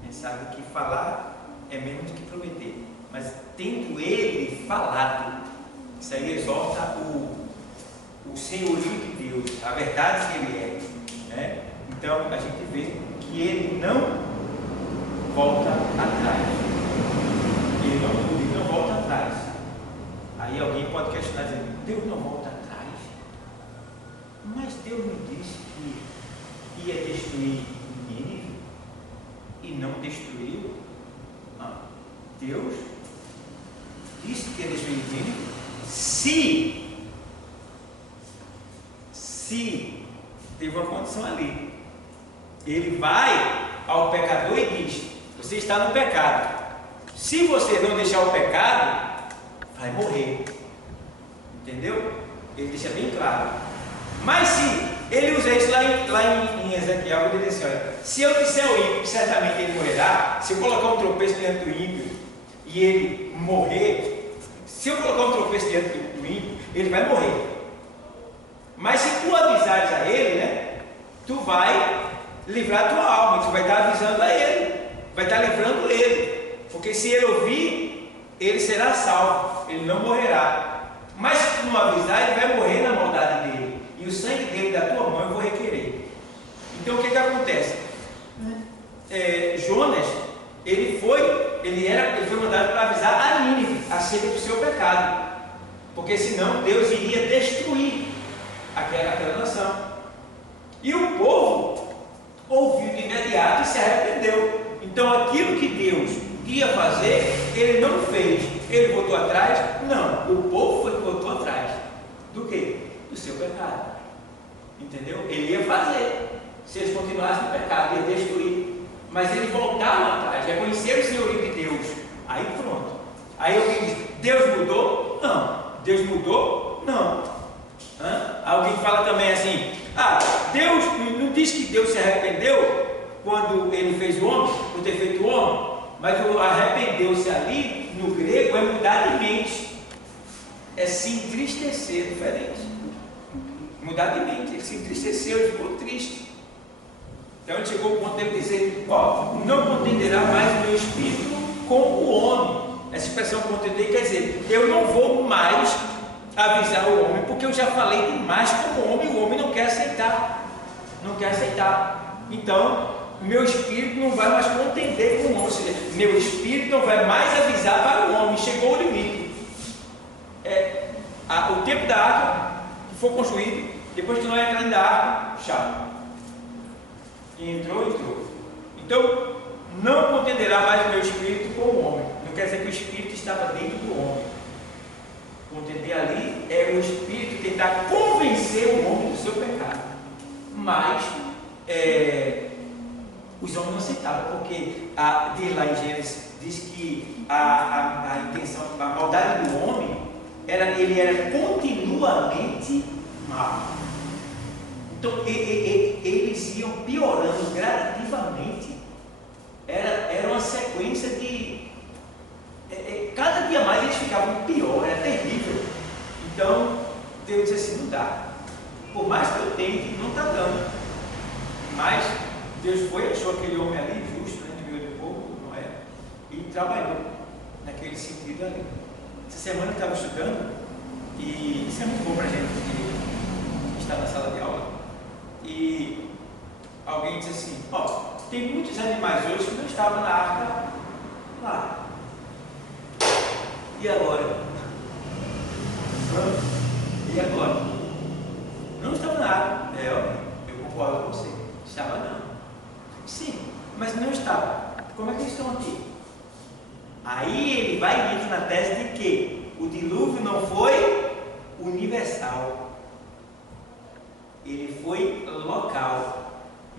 A gente sabe que falar é mesmo do que prometer, mas tendo ele falado, isso aí exalta o senhorio de Deus, a verdade que ele é, né? Então a gente vê que ele não volta atrás, ele não volta atrás. Aí alguém pode questionar dizendo, Deus não volta atrás? ia destruir Nínive e não destruiu? Deus disse que ia destruir Nínive se teve uma condição ali. Ele vai ao pecador e diz: você está no pecado. Se você não deixar o pecado, vai morrer. Entendeu? Ele deixa bem claro. Mas se ele usa isso lá em Ezequiel, ele diz assim: olha, se eu disser ao ímpio que certamente ele morrerá, se eu colocar um tropeço diante do ímpio e ele morrer, se eu colocar um tropeço diante do ímpio, ele vai morrer. Mas se tu avisares a ele, né, tu vai livrar a tua alma, tu vai estar avisando a ele, vai estar livrando ele. Porque se ele ouvir, ele será salvo, ele não morrerá. Mas se tu não avisar, ele vai morrer na maldade dele. E o sangue dele da tua mão eu vou requerer. Então o que acontece? Jonas, ele foi mandado para avisar a Nínive acerca do seu pecado. Porque senão Deus iria destruir aquela nação. E o povo ouviu de imediato e se arrependeu. Então aquilo que Deus ia fazer, ele não fez. Ele voltou atrás? Não. O povo foi que voltou atrás. Do quê? Do seu pecado. Entendeu? Ele ia fazer. Se eles continuassem no pecado, ia destruir. Mas eles voltaram atrás, reconheceram o senhorio de Deus. Aí pronto. Aí alguém diz: Deus mudou? Não. Deus mudou? Não. Alguém fala também assim: Deus não diz que Deus se arrependeu quando ele fez o homem, por ter feito o homem. Mas o arrependeu-se ali, no grego, é mudar de mente. É se entristecer, diferente. Mudar de mente, ele se entristeceu, ele ficou triste. Então ele chegou ao ponto de dizer: não contenderá mais o meu espírito com o homem. Essa expressão contender quer dizer, eu não vou mais avisar o homem, porque eu já falei demais com o homem não quer aceitar. Não quer aceitar. Então, meu espírito não vai mais contender com o homem, ou seja, meu espírito não vai mais avisar para o homem. Chegou o limite. O tempo da arca que foi construído, depois que nós entramos na arca, tchau. E entrou. Então, não contenderá mais o meu espírito com o homem. Não quer dizer que o espírito estava dentro do homem. Contender ali é o espírito tentar convencer o homem do seu pecado. Mas os homens não aceitavam, porque diz lá em Gênesis, diz que a intenção, a maldade do homem ele era continuamente mau. Então eles iam piorando gradativamente. Era uma sequência de cada dia mais eles ficavam pior, era terrível. Então Deus disse assim: não dá, por mais que eu tente, não está dando. Mas Deus achou aquele homem ali justo, né, de meio do povo, não é? E trabalhou naquele sentido ali. Essa semana eu estava estudando, e isso é muito bom para a gente que está na sala de aula. E alguém disse assim: tem muitos animais hoje que não estavam na arca lá. E agora? E agora? Não estavam na arca. Eu concordo com você. Estava não. Sim, mas não estava. Como é que eles estão aqui? Aí ele vai e entra na tese de que o dilúvio não foi universal. Ele foi local.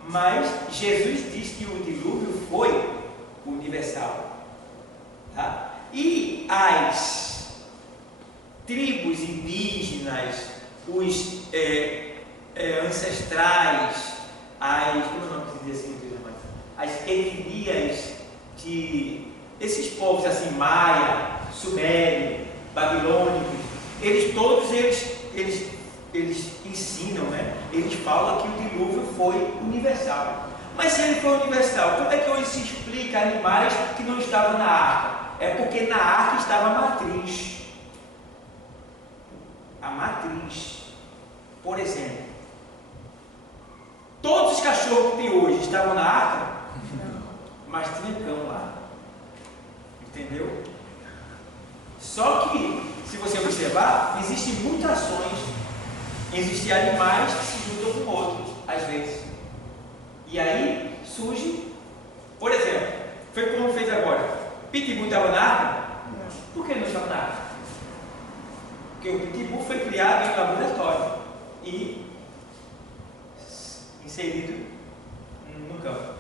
Mas Jesus diz que o dilúvio foi universal. Tá? E as tribos indígenas, os ancestrais, as etnias de esses povos assim, Maia, Sumério, Babilônicos, eles ensinam, né? Eles falam que o dilúvio foi universal. Mas se ele foi universal, como é que hoje se explica animais que não estavam na arca? É porque na arca estava a matriz. A matriz. Por exemplo, todos os cachorros que tem hoje estavam na arca? Não. Mas tinha cão lá. Entendeu? Só que, se você observar, existem mutações. Existem animais que se juntam com outros, às vezes. E aí surge, por exemplo, foi como fez agora. Pitbull estava na arca? Por que não estava na arca? Porque o Pitbull foi criado em laboratório e inserido no campo.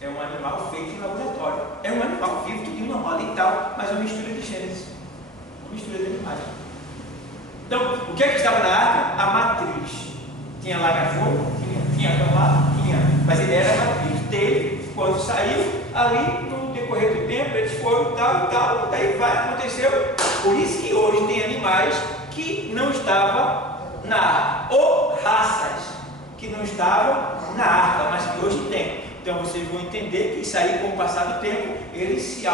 É um animal feito em laboratório. É um animal vivo, tudo normal e tal, mas uma mistura de gêneros, uma mistura de animais. Então, o que é que estava na arca? A matriz. Tinha lá na fogo? Tinha lá? Tinha. Mas ele era a matriz dele. Quando saiu, ali no decorrer do tempo, eles foram tal, daí vai, aconteceu. Por isso que hoje tem animais que não estavam na arca, ou raças que não estavam na arca, mas que hoje tem. Então vocês vão entender que isso aí, com o passar do tempo, eles se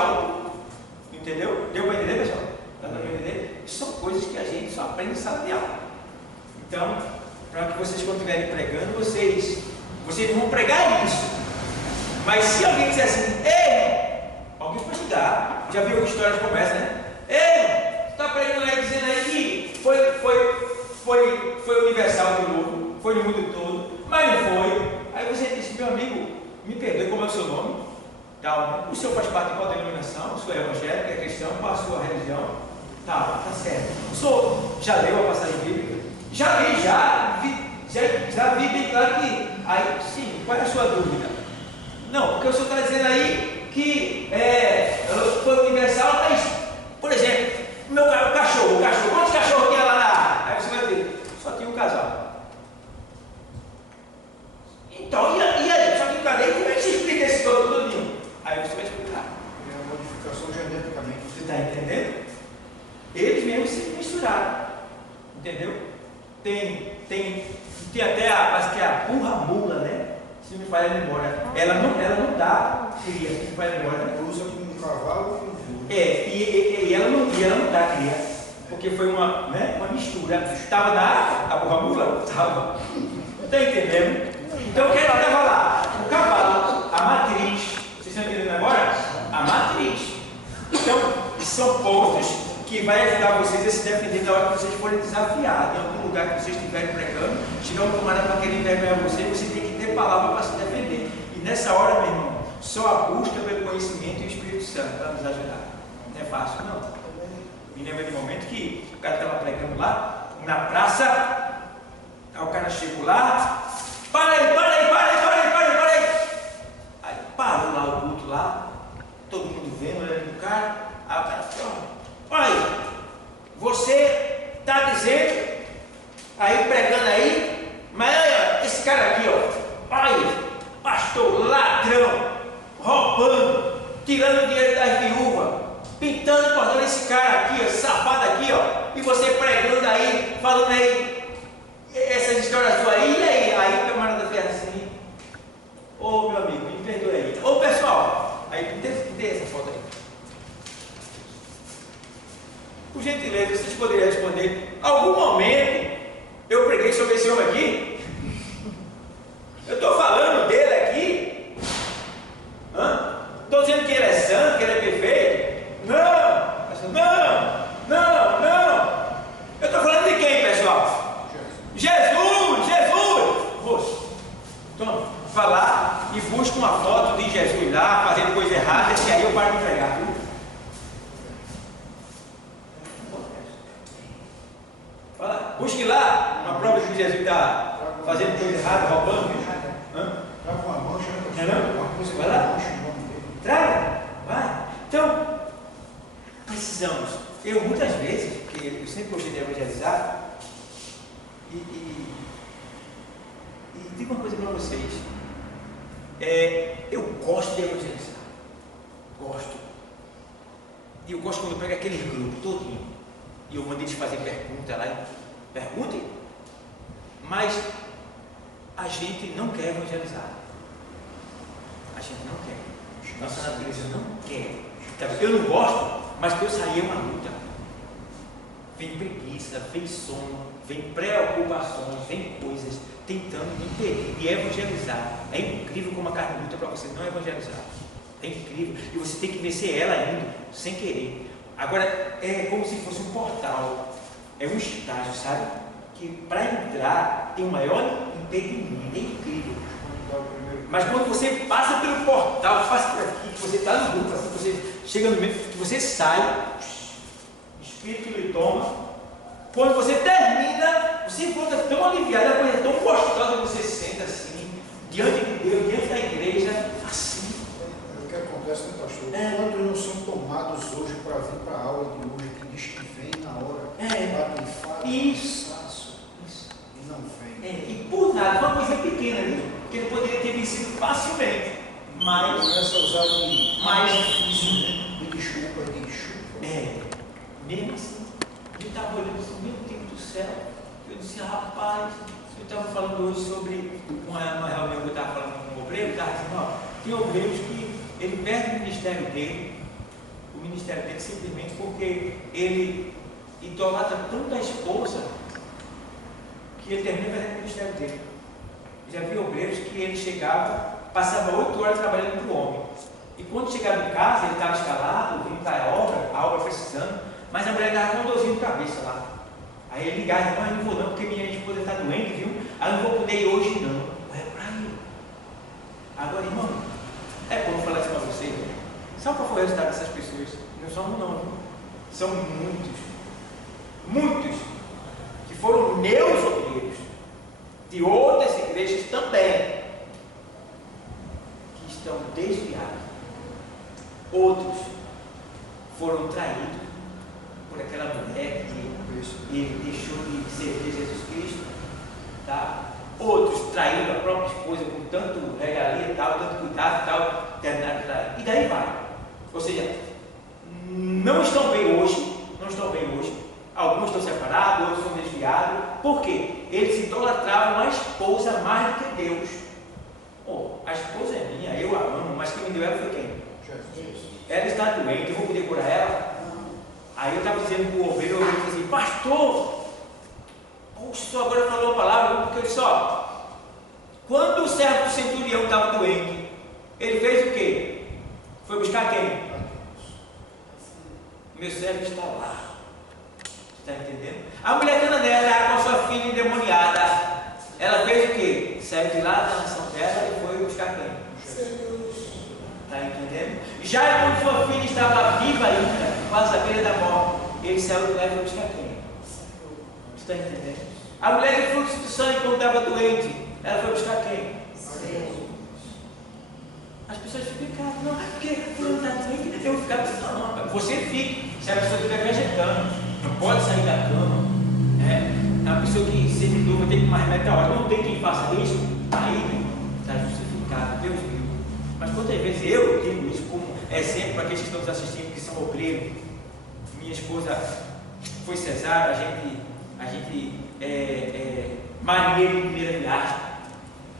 entendeu? Deu para entender, pessoal? Dá para entender? Isso são coisas que a gente só aprende em sala de aula. Então, para que vocês, quando estiverem pregando, vocês vão pregar isso. Mas se alguém disser assim, ei, alguém pode chegar, já viu histórias como essa, né? Ei, está pregando aí, dizendo aí que foi universal de novo, foi no mundo todo, mas não foi. Aí você disse, meu amigo, me perdoe, como é o seu nome? Tal, o senhor faz parte de qual denominação? O senhor é evangélico, é cristão, qual a sua religião? Tá certo. O senhor já leu a passagem bíblica? Já li, já vi bem claro que. Aí, sim, qual é a sua dúvida? Não, porque o senhor está dizendo aí que foi universal, mas, por exemplo, o cachorro, quantos cachorros tinha lá na área? Aí você vai dizer, só tinha um casal. Então, e aí? Só que o cara, como é que se explica esse todinho? Aí você vai explicar. É uma modificação geneticamente. Você está entendendo? Eles mesmos se misturaram. Entendeu? Tem até parece que é a burra mula, né? Se me falha a memória. Ela não dá cria, se me falha a memória. Né? Usa com um cavalo e um burro. E ela não dá cria. Porque foi uma mistura. Estava na arca, a burra mula? Estava. Está entendendo? Então o que ela estava lá? O cavalo, a matriz. Vocês estão entendendo agora? A matriz. Então, são pontos que vai ajudar vocês a se defender na hora que vocês forem desafiados. Em algum lugar que vocês estiverem pregando, chegar um camarada para querer envergonhar você, você tem que ter palavra para se defender. E nessa hora, meu irmão, só a busca pelo conhecimento e o Espírito Santo para nos ajudar. Não é fácil, não. Me lembro de um momento que o cara estava pregando lá, na praça, aí o cara chegou lá, para aí. Aí parou lá o culto lá, todo mundo vendo, olhando pro cara, aí o cara falou, olha, você está dizendo, aí pregando aí, mas olha, esse cara aqui, ó, olha, pastor, ladrão, roubando, tirando o dinheiro das viúvas, pintando e botando esse cara aqui, ó, safado aqui, ó, e você pregando aí, falando aí, essas histórias suas aí, e aí o camarada fez assim, ô meu amigo, me perdoe aí, ô pessoal, aí tem essa foto aí. Por gentileza, vocês poderiam responder, algum momento eu preguei sobre esse homem aqui? Eu estou falando dele aqui? Estou dizendo que ele é santo, que ele é perfeito? Não! Eu estou falando de quem, pessoal? Jesus! Então, vá lá e busca uma foto de Jesus lá, fazendo coisa errada, e aí eu paro de pregar, viu? Busque lá uma prova de que Jesus está fazendo coisa errada, roubando. Traga uma mancha, Vai lá. Traga. Vai. Então, precisamos. Eu muitas vezes, porque eu sempre gostei de evangelizar, e digo uma coisa para vocês. Eu gosto de evangelizar. Gosto. E eu gosto quando eu pego aquele grupo todinho. E eu mandei eles fazer pergunta lá. Perguntem. Mas a gente não quer evangelizar. A gente não quer. Nossa natureza não quer. Eu não gosto, mas para eu sair é uma luta. Vem preguiça, vem sono, vem preocupações, vem coisas tentando me impedir de evangelizar. É incrível como a carne luta para você não evangelizar. É incrível. E você tem que vencer ela indo, sem querer. Agora, é como se fosse um portal. É um estágio, sabe? Que para entrar tem o maior impedimento. É incrível. Quando dá o primeiro Mas quando você passa pelo portal, passa por aqui, que você está no grupo, assim, que você chega no meio, que você sai, o Espírito lhe toma. Quando você termina, você volta tão aliviado, a coisa tão gostosa, você senta assim, diante de Deus, diante da igreja, assim. É o que acontece, né, pastor? Quantos não são tomados hoje para vir para a aula de hoje, que diz que vem na hora, batem fato, cansaço, e não vem. E por nada, uma coisa pequena ali, que ele poderia ter vencido facilmente, mas Começa a usar de mais difícil, né? De desculpa. Mesmo assim, ele estava olhando assim, meu Deus do céu. Eu disse, rapaz, eu estava falando hoje sobre uma reunião que eu estava falando com um obreiro, estava dizendo, ó, tem obreiros que ele perde o ministério dele simplesmente porque ele idolatra tanto a esposa que ele termina perdendo o ministério dele. Já vi obreiros que ele chegava, passava 8 horas trabalhando para o homem. E quando chegava em casa, ele estava escalado, vindo para a obra precisando, mas a mulher estava com um dorzinho de cabeça lá. Aí ele ligava e disse, eu não vou não, porque minha esposa está doente, viu? Aí eu não vou poder ir hoje não. É para ir. Agora, irmão, é bom falar isso para você. Sabe qual foi o resultado dessas pessoas? Não são um não, viu? São muitos, que foram meus obreiros, de outras igrejas também, que estão desviados. Outros foram traídos por aquela mulher que ele deixou de servir Jesus Cristo, tá? Outros traíram a própria esposa com tanto regalia e tal, tanto cuidado e tal, terminaram de trair. E daí vai. Ou seja, não estão bem hoje. Alguns estão separados, outros estão desviados. Por quê? Eles idolatravam a esposa mais do que Deus. A esposa é minha, eu a amo, mas quem me deu ela foi quem? Ela está doente, eu vou poder curar ela? Aí eu estava dizendo para o obreiro, eu disse assim, pastor, o senhor agora falou a palavra, porque eu disse, quando o servo do centurião estava doente, ele fez o quê? Foi buscar quem? Meu servo está lá. Está entendendo? A mulher cananeia estava com a sua filha endemoniada. Ela fez o quê? Saiu de lá da nação dela e foi buscar quem? Está entendendo? Já quando sua filha estava viva ainda, quase à beira da morte, ele saiu de lá e foi buscar quem? Está entendendo? A mulher de fluxo de sangue, quando estava doente, ela foi buscar quem? As pessoas ficam, não, porque fulano está doente, eu vou ficar pensando, não, você fica, se a pessoa estiver vegetando, não pode sair da cama, a pessoa que sempre durma tem que tomar remédio da hora, não tem quem faça isso, aí está justificado, Deus viu. Mas quantas vezes eu digo isso como exemplo para aqueles que estão nos assistindo, que são obreiros. Minha esposa foi cesárea, a gente marinheiro de primeira viagem.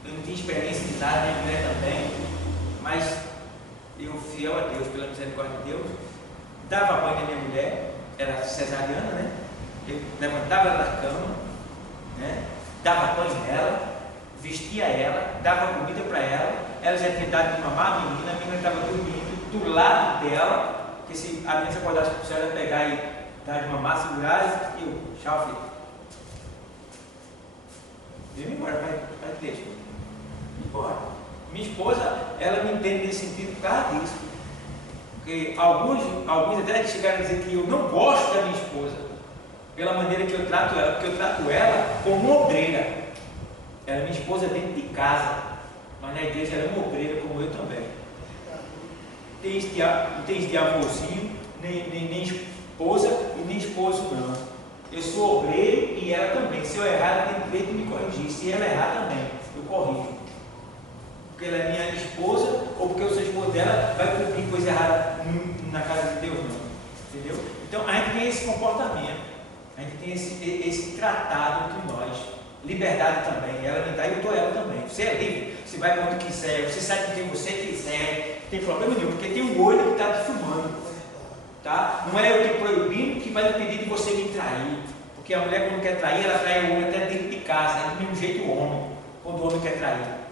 Eu não tinha experiência de nada, minha mulher também, mas eu, fiel a Deus, pela misericórdia de Deus, dava banho na minha mulher, era cesariana, né? Eu levantava ela da cama, né? Dava banho nela, vestia ela, dava comida para ela já tinha dado de mamar a menina estava dormindo do lado dela, porque se a menina se acordasse para você, ela pegar e dar de mamar, segurar e eu, tchau, filho. Vem embora, vai deixa. Embora. Minha esposa, ela me entende nesse sentido por causa disso. Porque alguns até chegaram a dizer que eu não gosto da minha esposa, pela maneira que eu trato ela, porque eu trato ela como obreira. Ela é minha esposa dentro de casa, mas na igreja ela é uma obreira como eu também. Tem esse de avôzinho, nem esposa e nem esposo não. Eu sou obreiro e ela também. Se eu errar, ela tem direito de me corrigir. Se ela errar também, eu corrijo. Porque ela é minha esposa ou porque eu sou esposa dela, vai cumprir coisa errada na casa de Deus, não. Entendeu? Então a gente tem esse comportamento, a gente tem esse tratado entre nós. Liberdade também, ela me dá e eu dou ela também. Você é livre, você vai quando quiser, você sai com quem você quiser, não tem problema nenhum, porque tem um olho que está te filmando, tá? Não é eu te proibindo que vai impedir de você me trair, porque a mulher quando quer trair, ela trai o homem até dentro de casa, é do mesmo jeito o homem, quando o homem quer trair.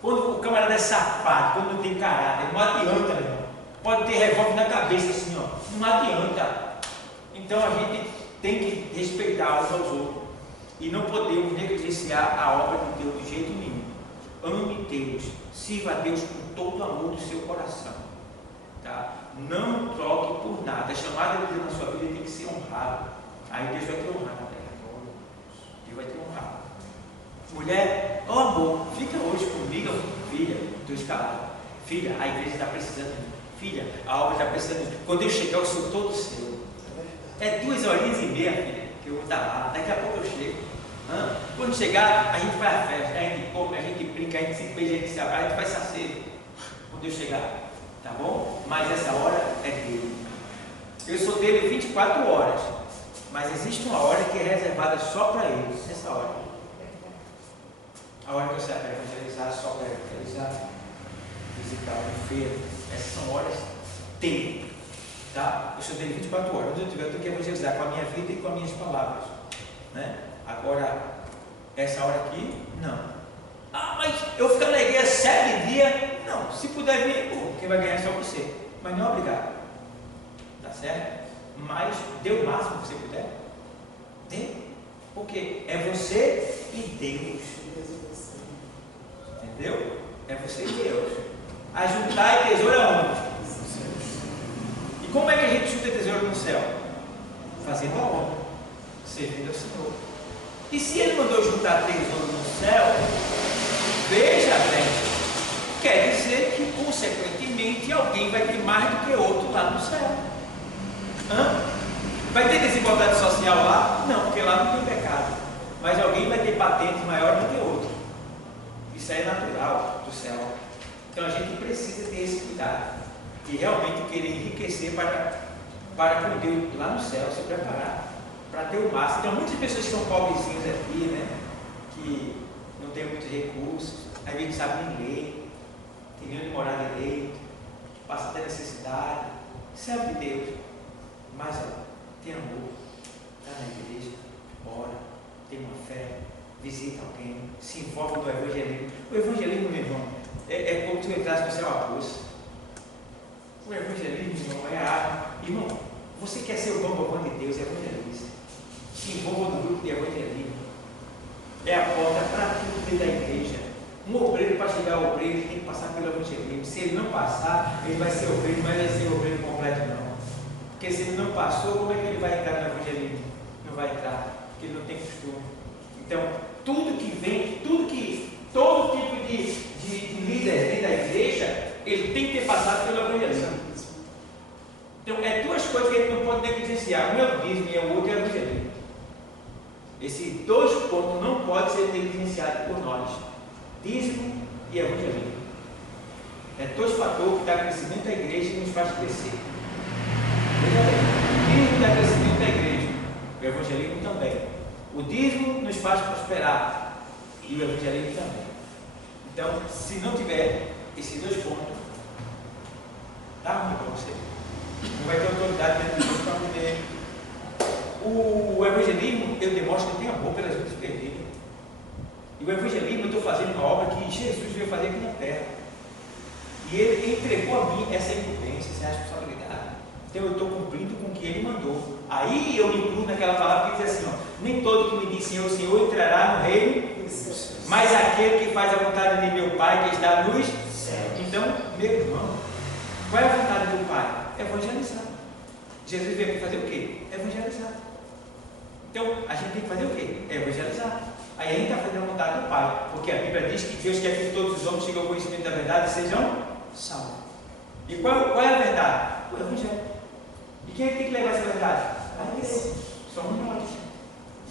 Quando o camarada é safado, quando não tem caráter, não adianta, meu irmão. Pode ter revólver na cabeça assim, ó, não adianta. Então a gente tem que respeitar uns aos outros. E não podemos negligenciar a obra de Deus de jeito nenhum. ame Deus, sirva a Deus com todo o amor do seu coração, tá? Não troque por nada. A chamada de Deus na sua vida tem que ser honrado. Aí Deus vai te honrar na terra. Deus vai te honrar. Mulher, ó amor, fica hoje comigo, filha, estou escalado. Filha, a igreja está precisando de mim. Filha, a obra está precisando de mim. Quando eu chegar, eu sou todo seu. É 2h30, filha, que eu vou estar lá. Daqui a pouco eu chego. Quando chegar, a gente faz a festa, a gente come, a gente brinca, a gente se beija, a gente se abraça, a gente faz saceiro. Quando eu chegar, tá bom? Mas essa hora é dele. Eu sou dele 24 horas. Mas existe uma hora que é reservada só para ele. Essa hora. A hora que eu saio para evangelizar, só para evangelizar, visitar o feira. Essas são horas dele. Tá? Eu sou dele 24 horas. Onde eu estiver, eu tenho que evangelizar com a minha vida e com as minhas palavras. Né? Agora, essa hora aqui, não. Mas eu ficar na igreja 7 dias. Não, se puder vir, quem vai ganhar é só você. Mas não é obrigado. Tá certo? Mas dê o máximo que você puder. Dê. Porque é você e Deus. Entendeu? É você e Deus. Ajuntar tesouro aonde? E como é que a gente junta tesouro no céu? Fazendo a obra, servindo ao Senhor. E se Ele mandou juntar tesouro no céu, veja bem, quer dizer que consequentemente alguém vai ter mais do que outro lá no céu. Vai ter desigualdade social lá? Não, porque lá não tem pecado. Mas alguém vai ter patente maior do que outro. Isso é natural do céu. Então a gente precisa ter esse cuidado e realmente querer enriquecer para com Deus lá no céu, se preparar para ter o máximo. Então muitas pessoas que são pobrezinhas aqui, né, que não tem muitos recursos, às vezes não sabem nem ler, tem medo de morar direito, passa até necessidade, serve de Deus, mas tem amor, está na igreja, ora, tem uma fé, visita alguém, se envolve no evangelismo. O evangelismo, meu irmão, é como se tu entrasse no céu a bolsa. O evangelismo, irmão, é a arma. Irmão, você quer ser o bambambam de Deus, é evangelista. Se envolva no grupo de evangelismo. É a porta para tudo dentro da igreja. Um obreiro, para chegar ao obreiro, ele tem que passar pelo evangelismo. Se ele não passar, ele vai ser obreiro, mas não vai ser obreiro completo, não. Porque se ele não passou, como é que ele vai entrar no evangelismo? Não vai entrar, porque ele não tem costume. Então, todo tipo de líder dentro da igreja, ele tem que ter passado pelo evangelismo. Então, é duas coisas que a gente não pode negligenciar. Um é o dízimo e o outro é o evangelismo. Esses dois pontos não podem ser negligenciados por nós. Dízimo e evangelismo. É dois fatores que dão crescimento da igreja e nos faz crescer. Veja bem, o dízimo dá crescimento da igreja, o evangelismo também. O dízimo nos faz prosperar e o evangelismo também. Então, se não tiver esses dois pontos, dá ruim para você. Não vai ter autoridade dentro de Deus para poder. O evangelismo, eu demonstro que tem amor pelas vidas perdidas. E o evangelismo, eu estou fazendo uma obra que Jesus veio fazer aqui na terra. E Ele entregou a mim essa incumbência, essa responsabilidade. Então eu estou cumprindo com o que Ele mandou. Aí eu me incluo naquela palavra que diz assim, nem todo que me diz Senhor, Senhor entrará no reino, mas aquele que faz a vontade de meu Pai que está nos céus. Então, meu irmão, qual é a vontade do Pai? Evangelizar. Jesus veio aqui fazer o quê? Evangelizar. Então, a gente tem que fazer o quê? Evangelizar. Aí a gente está fazendo a vontade do Pai, porque a Bíblia diz que Deus quer que todos os homens cheguem ao conhecimento da verdade e sejam salvos. E qual é a verdade? O Evangelho. E quem é que tem que levar essa verdade? A igreja. Somos nós.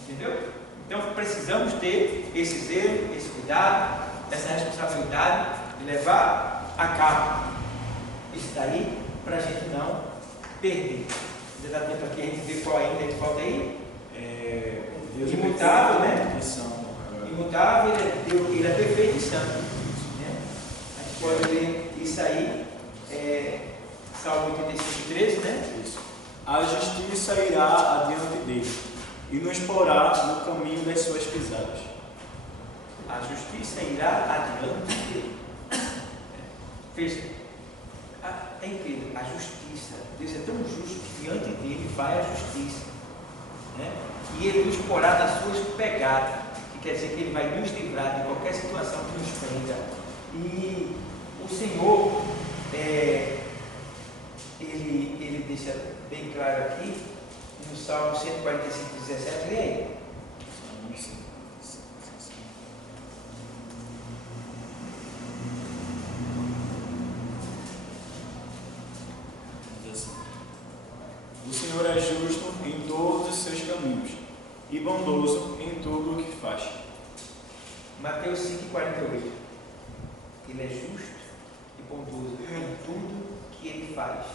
Entendeu? Então precisamos ter esse zelo, esse cuidado, essa responsabilidade de levar a cabo isso daí para a gente não perder. Ainda dá tempo aqui a gente ver qual ainda que falta aí? Imutável, né? Imutável, ele é perfeito e santo. Né? A gente pode ler isso aí, Salmo 85:13, né? Isso. A justiça irá adiante dele e nos porá no caminho das suas pisadas. A justiça irá adiante dele. Veja, é incrível, a justiça. Deus é tão justo que diante dele vai a justiça. Né? E ele nos porá nas suas pegadas. O que quer dizer que Ele vai nos livrar de qualquer situação que nos prenda. E o Senhor, ele deixa bem claro aqui, no Salmo 145, 17, lê aí. O Senhor é justo em todos os seus caminhos e bondoso em tudo o que faz. Mateus 5,48. Ele é justo e bondoso em tudo que ele faz.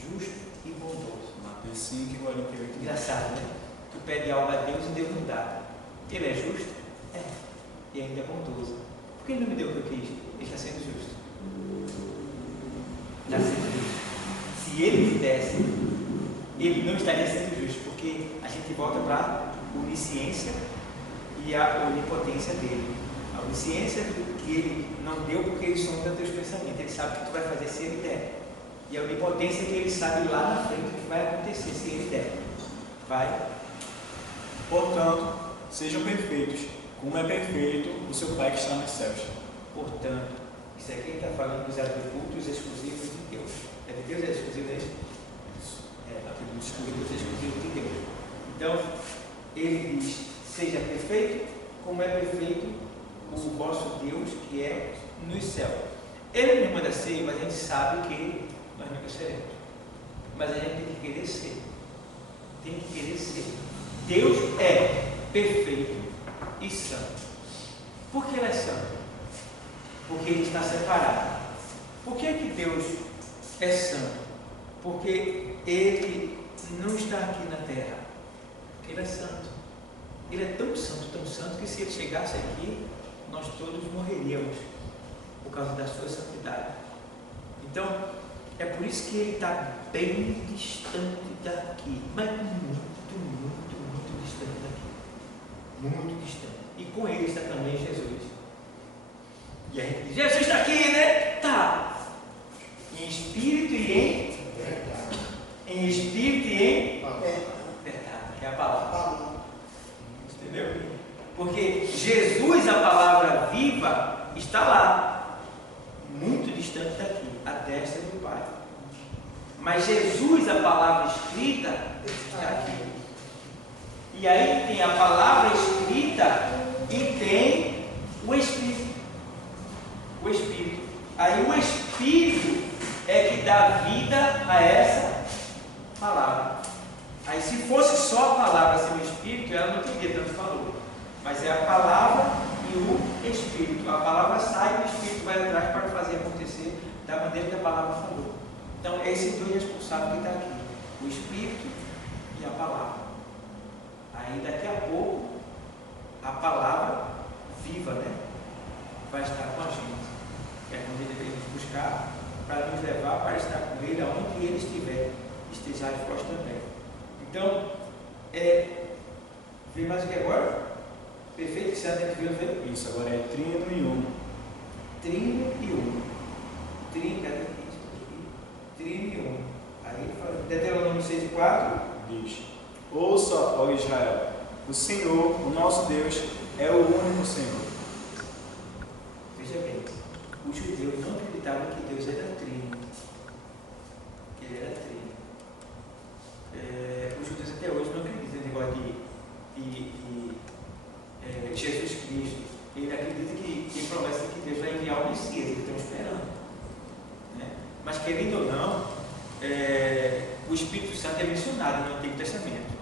Justo e bondoso. Mateus 5,48. Engraçado, né? Tu pede algo a Deus e Deus não dá. Ele é justo? É. E ainda é bondoso. Por que ele não me deu o que eu quis? Ele está sendo justo. Está sendo justo. Se ele me desse, ele não estaria sendo justo, porque a gente volta para a onisciência e a onipotência dele. A onisciência que ele não deu porque ele sonda teus pensamentos, ele sabe o que tu vai fazer se ele der. E a onipotência que ele sabe lá na frente o que vai acontecer se ele der. Vai. Portanto, sejam perfeitos, como é perfeito o seu Pai que está nos céus. Portanto, isso aqui está falando dos atributos exclusivos de Deus. É de Deus, é exclusivo dele? Atributos exclusivos de Deus. Então, ele diz, seja perfeito, como é perfeito o vosso Deus que é nos céus. Ele não manda ser, mas a gente sabe que nós nunca seremos. Mas a gente tem que querer ser. Tem que querer ser. Deus é perfeito e santo. Por que ele é santo? Porque ele está separado. Por que que Deus é santo? Porque ele não está aqui na terra. Ele é santo. Ele é tão santo, que se ele chegasse aqui, nós todos morreríamos por causa da sua santidade. Então, é por isso que ele está bem distante daqui, mas muito distante daqui. Muito distante. E com ele está também Jesus. E a gente diz, Jesus está aqui, né? Tá. Em espírito e em verdade. Em espírito e em verdade. É a palavra. Entendeu? Porque Jesus, a palavra viva, está lá. Muito distante daqui. A destra do Pai. Mas Jesus, a palavra escrita, está aqui. E aí tem a palavra escrita e tem o Espírito. O Espírito. Aí o Espírito é que dá vida a essa palavra. Aí se fosse só a palavra sem o Espírito, ela não teria tanto valor. Mas é a palavra e o Espírito. A palavra sai e o Espírito vai atrás para fazer acontecer da maneira que a palavra falou. Então, esses dois responsáveis que estão aqui. O Espírito e a palavra. Aí daqui a pouco, a palavra viva, né? Vai estar com a gente. É quando ele vem nos buscar para nos levar para estar com ele aonde ele estiver. Esteja vós também. Então, vê mais o que agora? Perfeito que santo, a gente viu, ver? Isso, agora é trino e uno. Trino e uno. Trino, cadê isso? Trino e uno. Aí ele fala, Deuteronômio 6,4 diz: ouça, ó Israel, o Senhor, o nosso Deus, é o único Senhor. Veja bem, os judeus não acreditavam que Deus era trino. Ele era trino. Os judeus até hoje não acreditam no negócio de Jesus Cristo. Ele acredita que promessa que Deus vai enviar o Messias, eles estão esperando. Né? Mas querendo ou não, o Espírito Santo é mencionado no Antigo Testamento.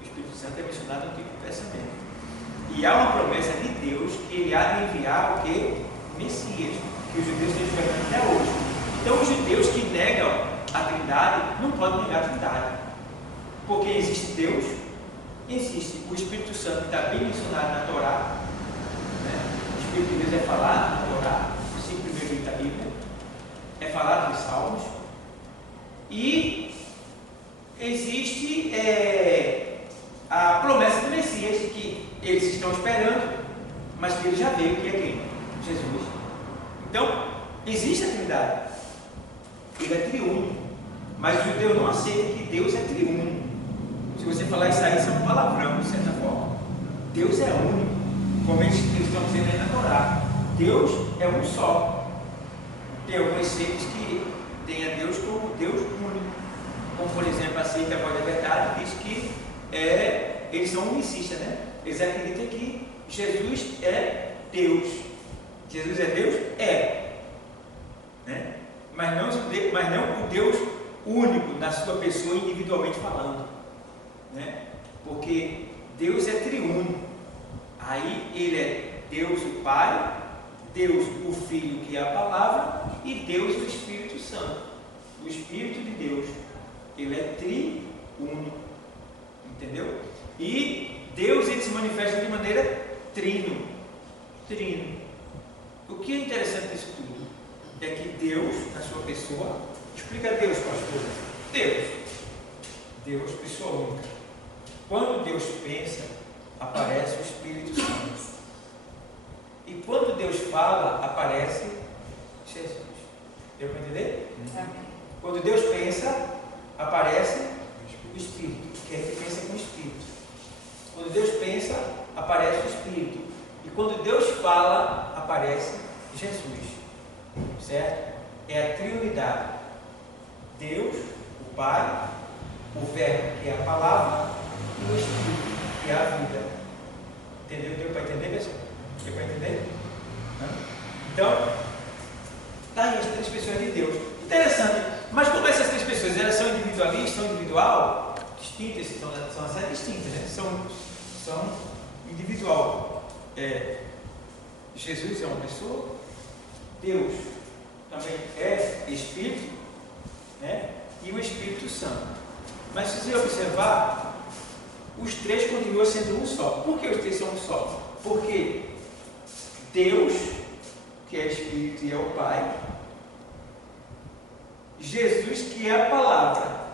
O Espírito Santo é mencionado no Antigo Testamento. E há uma promessa de Deus que ele há de enviar o que? Messias, que os judeus estão esperando até hoje. Então os judeus que negam a Trindade não podem negar a Trindade. Porque existe Deus, existe o Espírito Santo que está bem mencionado na Torá. Né? O Espírito de Deus é falado na Torá, os 5 primeiros livros da Bíblia, é falado nos Salmos. E existe a promessa do Messias, que eles estão esperando, mas que ele já veio, que é quem? Jesus. Então, existe a Trindade. Ele é triuno. Mas o judeu não aceita que Deus é triuno. Se você falar isso aí, isso é um palavrão, de certa forma. Deus é único, como eles estão dizendo aí na Torá. Deus é um só. Tem alguns sectos que têm a Deus como Deus único, como por exemplo a seita Voz da Verdade diz que eles são unicistas, né? Eles acreditam que Jesus é Deus. Jesus é Deus? É. Né? Mas não o Deus único na sua pessoa individualmente falando. Né? Porque Deus é triúnico. Aí ele é Deus o Pai, Deus o Filho, que é a palavra, e Deus o Espírito Santo, o Espírito de Deus. Ele é triúnico, entendeu? E Deus, ele se manifesta de maneira trino. O que é interessante disso tudo é que Deus, na sua pessoa, explica Deus, pastor. Deus, pessoa única. Quando Deus pensa, aparece o Espírito Santo. E quando Deus fala, aparece Jesus. Deu para entender? Quando Deus pensa, aparece o Espírito, que a gente pensa com o Espírito. Quando Deus pensa, aparece o Espírito. E quando Deus fala, aparece Jesus. Certo? É a triunidade. Deus, o Pai, o Verbo, que é a palavra, e o Espírito, que é a vida. Entendeu? Deu para entender, pessoal? Deu para entender? Então, está aí as três pessoas de Deus. Interessante. Mas como essas três pessoas, elas são individualistas, são distintas, são até distintas, né? São individual. Jesus é uma pessoa, Deus também é Espírito, né? E o Espírito Santo. Mas se você observar, os três continuam sendo um só. Por que os três são um só? Porque Deus, que é Espírito e é o Pai, Jesus, que é a palavra,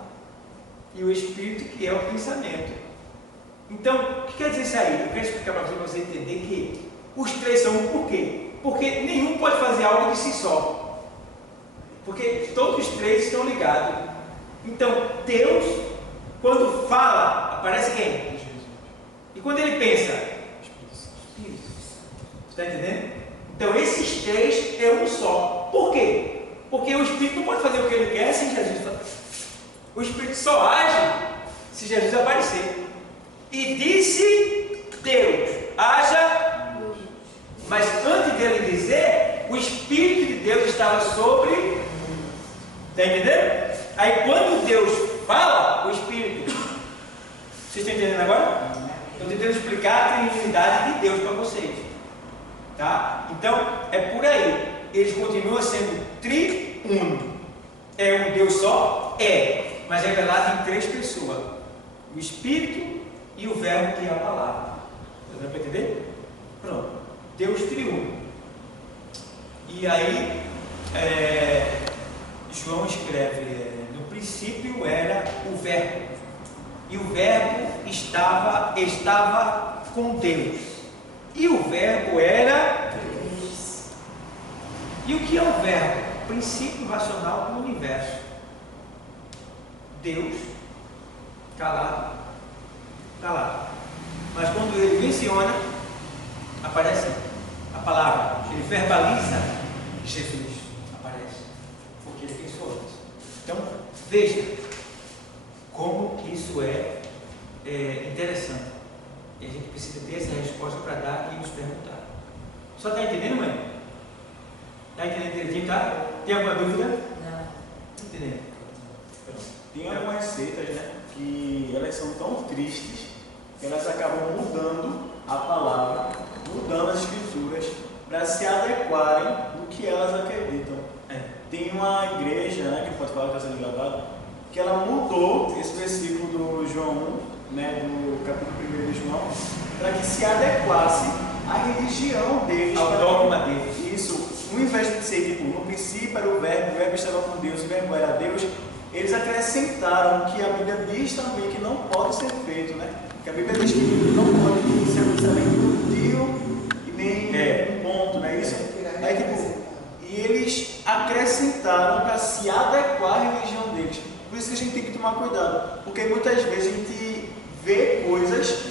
e o Espírito, que é o pensamento. Então, o que quer dizer isso aí? Eu quero explicar para você entender que os três são um. Por quê? Porque nenhum pode fazer algo de si só. Porque todos os três estão ligados. Então, Deus, quando fala, aparece quem? Jesus. E quando ele pensa? Espírito. Está entendendo? Então, esses três é um só. Por quê? Porque o Espírito não pode fazer o que ele quer sem Jesus fazer. O Espírito só age se Jesus aparecer. E disse Deus, haja. Mas antes dele dizer, o Espírito de Deus estava sobre. Está entendendo? Aí quando Deus fala, o Espírito. Vocês estão entendendo agora? Estou tentando explicar a Trinidade de Deus para vocês. Tá? Então, é por aí. Eles continuam sendo triúnico. É um Deus só? É. Mas é revelado em três pessoas. O Espírito e o Verbo, que é a palavra. Dá para entender? Pronto. Deus triúnico. E aí, João escreve, no princípio era o Verbo. E o Verbo estava com Deus. E o Verbo era Deus. E o que é o Verbo? Princípio racional do universo. Deus, calado. Mas quando ele menciona, aparece a palavra. Ele verbaliza, Jesus aparece. Porque ele pensou antes. Então, veja como que isso é interessante. E a gente precisa ter essa resposta para dar e nos perguntar. Só está entendendo, mãe? Está entendendo direitinho, tá? Tem alguma dúvida? Não. Entendendo? Tem algumas receitas, né, que elas são tão tristes que elas acabam mudando a palavra, mudando as escrituras para se adequarem do que elas acreditam. Tem uma igreja, né, que pode falar que está sendo gravado, que ela mudou esse versículo do João 1, né, do capítulo 1 de João, para que se adequasse à religião deles, ao dogma deles. Isso, ao invés de ser tipo, no princípio era o Verbo estava com Deus, o Verbo era Deus, eles acrescentaram que a Bíblia diz também que não pode ser feito, né? Que a Bíblia diz que não pode ser nem inútil e nem um ponto, não é isso? Aí, tipo, e eles acrescentaram para se adequar à religião deles. Por isso que a gente tem que tomar cuidado, porque muitas vezes a gente vê coisas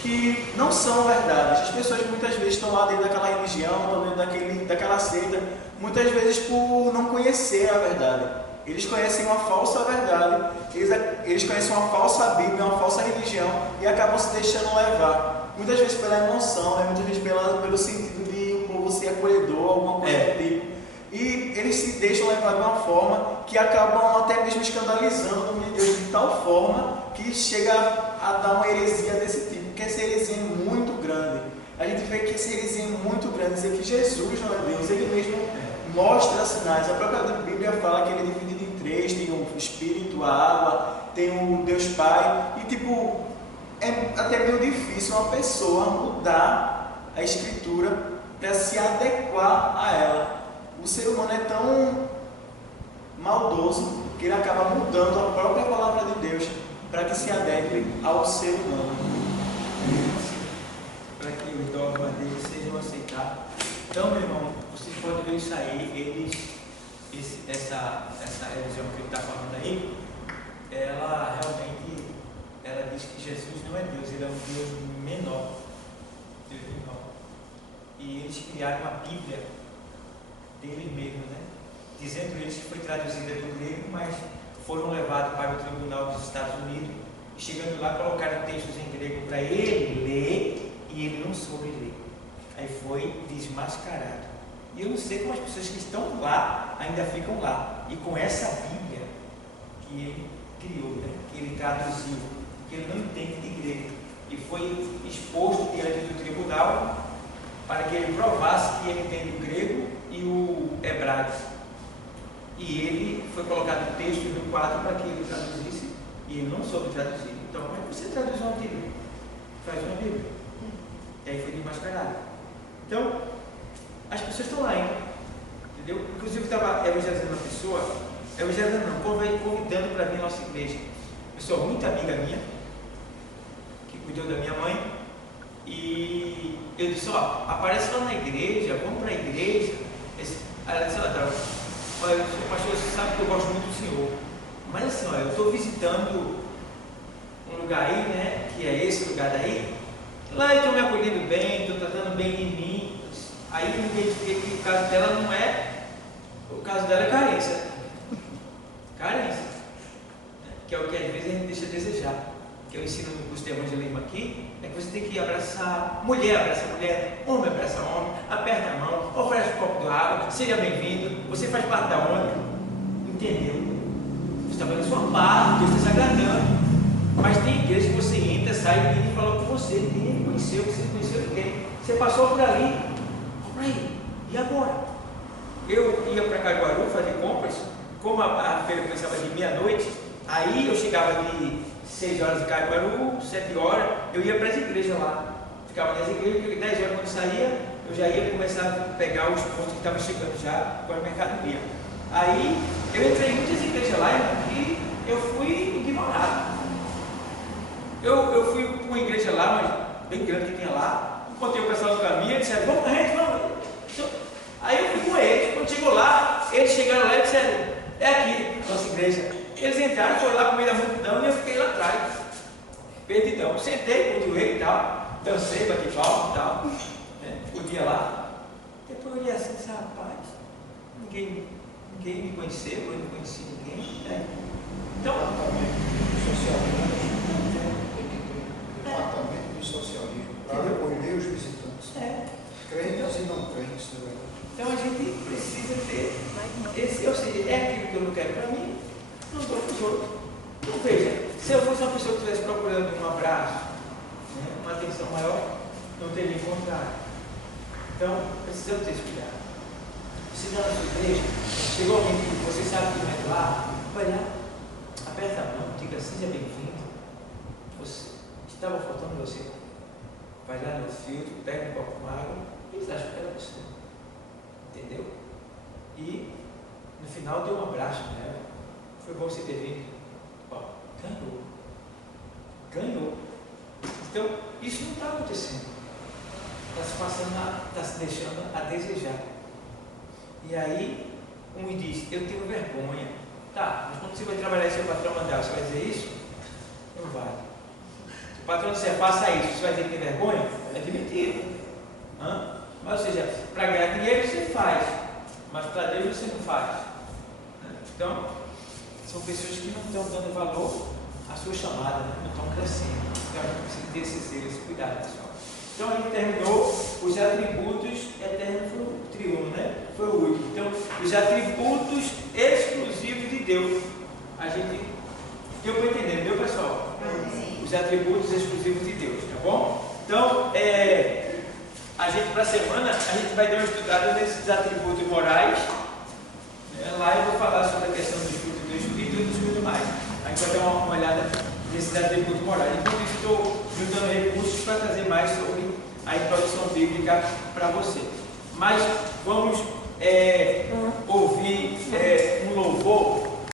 que não são verdades. As pessoas muitas vezes estão lá dentro daquela religião, estão dentro daquela seita, muitas vezes por não conhecer a verdade. Eles conhecem uma falsa verdade, eles conhecem uma falsa Bíblia, uma falsa religião e acabam se deixando levar. Muitas vezes pela emoção, muitas vezes pelo sentido de o povo ser acolhedor, alguma coisa do tipo. E eles se deixam levar de uma forma que acabam até mesmo escandalizando o nome de Deus de tal forma que chega a dar uma heresia desse tipo, porque essa heresia é muito grande. A gente vê que essa heresia é muito grande, dizer que Jesus não é Deus, ele mesmo mostra sinais. A própria Bíblia fala que ele é dividido em três, tem o Espírito, a água, tem o Deus Pai, e tipo, é até meio difícil uma pessoa mudar a Escritura para se adequar a ela. O ser humano é tão maldoso que ele acaba mudando a própria palavra de Deus para que se adeque ao ser humano. Para que os dogmas deles sejam aceitados. Então, meu irmão, vocês podem ver isso aí, essa religião que ele está falando aí, ela realmente diz que Jesus não é Deus, ele é um Deus menor. Deus menor. E eles criaram uma Bíblia deles mesmos, né? Dizendo eles que foi traduzida do grego, mas foram levados para o tribunal dos Estados Unidos e chegando lá colocaram textos em grego para ele ler e ele não soube ler. Aí foi desmascarado. E eu não sei como as pessoas que estão lá ainda ficam lá. E com essa Bíblia que ele criou, né? Que ele traduziu, que ele não entende de grego. E foi exposto diante do tribunal para que ele provasse que ele entende o grego e o hebraico. E ele foi colocado o texto no quadro para que ele traduzisse e ele não soube traduzir. Então, como é que você traduz uma Bíblia? Faz uma Bíblia. E aí foi desmascarado. Então, as pessoas estão lá ainda, entendeu? Inclusive, eu estava evangelizando uma pessoa, convidando para vir à nossa igreja. Uma pessoa muito amiga minha, que cuidou da minha mãe, e eu disse, aparece lá na igreja, vamos para a igreja. Aí ela disse, olha, pastor, você sabe que eu gosto muito do senhor, mas assim, eu estou visitando um lugar aí, né, que é esse lugar daí, lá estão me acolhendo bem, estão tratando bem de mim. Aí eu me identifiquei que o caso dela não é, o caso dela é carência. Carência. Que é o que às vezes a gente deixa a desejar. Que eu ensino no curso de evangelismo aqui, é que você tem que abraçar, mulher abraça mulher, homem abraça homem, aperta a mão, oferece um copo de água, seja bem-vindo, você faz parte da onda. Entendeu? Você está fazendo a sua parte, Deus está se agradando. Mas tem igreja que você entra, sai e ninguém fala com você, ninguém conheceu, você não conheceu ninguém. Você passou por ali. E agora? Eu ia para Caruaru fazer compras, como a feira começava de meia-noite, aí eu chegava de 6 horas de Caruaru, 7 horas, eu ia para as igrejas lá. Ficava nas igrejas, porque 10 horas quando saía, eu já ia começar a pegar os pontos que estavam chegando já para o mercadoria. Aí eu entrei em muitas igrejas lá e eu fui ignorado. Eu fui para uma igreja lá, mas bem grande que tinha lá, encontrei o pessoal do caminho, eles disseram, vamos, vamos. Aí eu fui com eles, quando chegou lá, eles chegaram lá e disseram, é aqui, nossa igreja. Eles entraram, foram lá com meio da multidão e eu fiquei lá atrás, perdidão. Sentei, continuei e tal, dancei, bati palma e tal, né? O dia lá. Depois eu olhei assim, disse, rapaz, ninguém me conheceu, eu não conheci ninguém, né? Então, departamento de socialismo para acolher os visitantes, crentes e não crentes. Então a gente precisa ter esse, ou seja, é aquilo que eu não quero para mim, não dou para os outros. Então veja, se eu fosse uma pessoa que estivesse procurando um abraço, né, uma atenção maior, não teria encontrado. Então precisamos ter esse cuidado. Se na sua igreja chegou alguém que você sabe que não é lá, vai lá, aperta a mão, diga seja bem-vindo. Estava faltando você. Vai lá no filtro, pega um copo com água, eles acham que era você. Entendeu? E no final deu um abraço nela. Foi bom você ter vindo. Ganhou. Então, isso não está acontecendo. Está se deixando a desejar. E aí, um diz, eu tenho vergonha. Tá, mas quando você vai trabalhar e seu patrão mandar, você vai dizer isso? Não vai. O patrão disser, faça isso, você vai ter que ter vergonha? É demitido. Mas, ou seja, para ganhar dinheiro você faz, mas para Deus você não faz. Então, são pessoas que não estão dando valor à sua chamada, né? Não estão crescendo. Então, a gente precisa ter esse zelo, esse cuidado, pessoal. Então, a gente terminou os atributos eternos, foi o triuno, né? Foi o último. Então, os atributos exclusivos de Deus. A gente deu para entender, deu, pessoal? Os atributos exclusivos de Deus, tá bom? Então, a gente, para a semana, a gente vai dar uma estudada nesses atributos morais. Lá eu vou falar sobre a questão dos frutos do Espírito e tudo mais. A gente vai dar uma olhada nesses atributos morais. Enquanto isso, estou juntando recursos para trazer mais sobre a introdução bíblica para você. Mas vamos ouvir um louvor